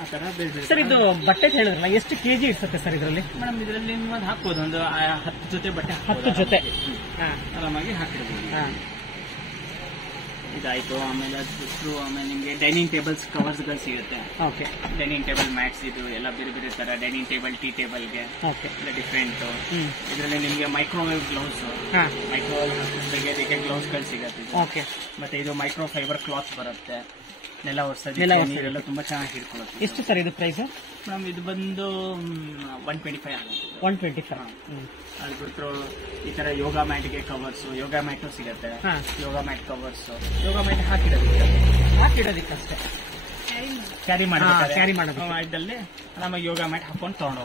ಆ ತರ ಬೇರೆ ಬೇರೆ. ಸರ್ ಇದು ಬಟ್ಟೆ ಹೇಳಿದ್ರಲ್ಲ, ಎಷ್ಟು ಕೆಜಿ ಇಡ್ಸುತ್ತೆ ಸರ್ ಇದರಲ್ಲಿ? ಮೇಡಮ್ ಇದರಲ್ಲಿ ನೀವು ಹಾಕ್ಬೋದು, ಒಂದು 10 ಜೊತೆ ಬಟ್ಟೆ. 10 ಜೊತೆ ಆರಾಮಾಗಿ ಹಾಕಿರ್ಬೋದು. ಇದಾಯ್ತು. ಆಮೇಲೆ ಆಮೇಲೆ ನಿಮ್ಗೆ ಡೈನಿಂಗ್ ಟೇಬಲ್ಸ್ ಕವರ್ಸ್ ಗಳು ಸಿಗುತ್ತೆ. ಡೈನಿಂಗ್ ಟೇಬಲ್ ಮ್ಯಾಟ್ಸ್, ಇದು ಎಲ್ಲ ಬೇರೆ ಬೇರೆ ತರ. ಡೈನಿಂಗ್ ಟೇಬಲ್, ಟೀ ಟೇಬಲ್ಗೆ ಎಲ್ಲ ಡಿಫ್ರೆಂಟ್. ಇದರಲ್ಲಿ ನಿಮ್ಗೆ ಮೈಕ್ರೋವೇವ್ ಗ್ಲೌಸ್, ಮೈಕ್ರೋವೇವ್ ತೆಗೆಯೋದಕ್ಕೆ ಗ್ಲೌಸ್ ಗಳು ಸಿಗುತ್ತೆ. ಮತ್ತೆ ಇದು ಮೈಕ್ರೋ ಫೈಬರ್ ಕ್ಲಾತ್ ಬರುತ್ತೆ, ನೆಲ ಒರೆಸೋದೆಲ್ಲ ತುಂಬಾ ಚೆನ್ನಾಗಿ ಹಿಡ್ಕೊಳ್ಳುತ್ತೆ. ಎಷ್ಟು ಸರ್ ಇದು ಪ್ರೈಸ್? ಮೇಡಮ್ ಇದು ಬಂದು 125 ಆಗುತ್ತೆ. 125. ಅದ್ಬಿಟ್ರು ಈ ತರ ಯೋಗ ಮ್ಯಾಟ್ಗೆ ಕವರ್ಸ್, ಯೋಗ ಮ್ಯಾಟ್ ಸಿಗುತ್ತೆ. ಯೋಗ ಮ್ಯಾಟ್ ಕವರ್ಸ್, ಯೋಗ ಮ್ಯಾಟ್ ಹಾಕಿಡೋದಕ್ಕೆ ಅಷ್ಟೇ, ಕ್ಯಾರಿ ಮಾಡೋದು. ಇದ್ದಲ್ಲಿ ನಮಗೆ ಯೋಗ ಮ್ಯಾಟ್ ಹಾಕೊಂಡು ತಗೊಂಡು.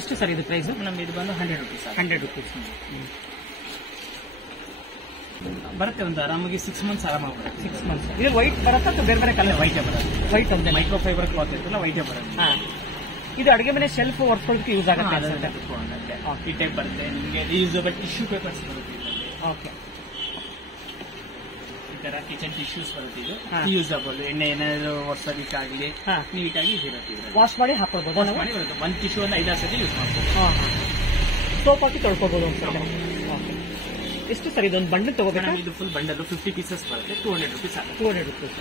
ಎಷ್ಟು ಸರ್ ಇದು ಪ್ರೈಸ್? ನಮ್ಗೆ ಇದು ಬಂದು 100 ರುಪೀಸ್. 100 ರುಪೀಸ್ ಬರುತ್ತೆ. ಒಂದು ಆರಾಮಾಗಿ 6 ಮಂತ್ಸ್ ಆರಾಮಾಗಿ ಬರುತ್ತೆ. 6 ಮಂತ್ಸ್. ಇದು ವೈಟ್ ಬರುತ್ತಾ ಅಥವಾ ಬೇರೆ ಬೇರೆ ಕಲರ್? ವೈಟೇ ಬರುತ್ತೆ. ವೈಟ್ ಒಂದೇ ಮೈಕ್ರೋ ಫೈಬರ್ ಕ್ಲಾತ್ ಇರ್ತಲ್ಲ, ವೈಟೇ ಬರುತ್ತೆ. ಇದು ಅಡುಗೆ ಮನೆ ಶೆಲ್ಫ್ ಒರೆಸ್ಕೊಳ್ಳೋದಕ್ಕೆ ಯೂಸ್ ಆಗುತ್ತೆ. ಈ ಟೈಪ್ ಬರುತ್ತೆ. ನಿಮಗೆ ರಿಯೂಸಬಲ್ ಟಿಶ್ಯೂ ಪೇಪರ್ಸ್ ಬರುತ್ತೆ ಇದರಲ್ಲಿ. ಈ ತರ ಕಿಚನ್ ಟಿಶ್ಯೂಸ್ ಬರುತ್ತೆ. ಇದು ರಿಯೂಸಬಲ್, ಎಣ್ಣೆ ಏನಾದ್ರು ಒರೆಸೋದಕ್ಕಾಗಲಿ ನೀಟಾಗಿ ಇರುತ್ತೆ. ವಾಶ್ ಮಾಡಿ ಹಾಕೊಳ್ಬೋದು. ಬರುತ್ತೆ. ಒಂದು ಟಿಶ್ಯೂ ಒಂದು 5-6 ಸತಿ ಯೂಸ್ ಮಾಡ್ಬೋದು. ಸೋಪ್ ಹಾಕಿ ತೊಳ್ಕೊಬೋದು. ಎಷ್ಟು ಸರ್ ಇದೊಂದು ಬಂಡಲ್ ತಗೋಬೇಕು? ಇದು ಫುಲ್ ಬಂಡಲ್ 50 ಪೀಸಸ್ ಬರುತ್ತೆ. 200 ರುಪೀಸ್ ಆಗುತ್ತೆ. 200 ರುಪೀಸ್.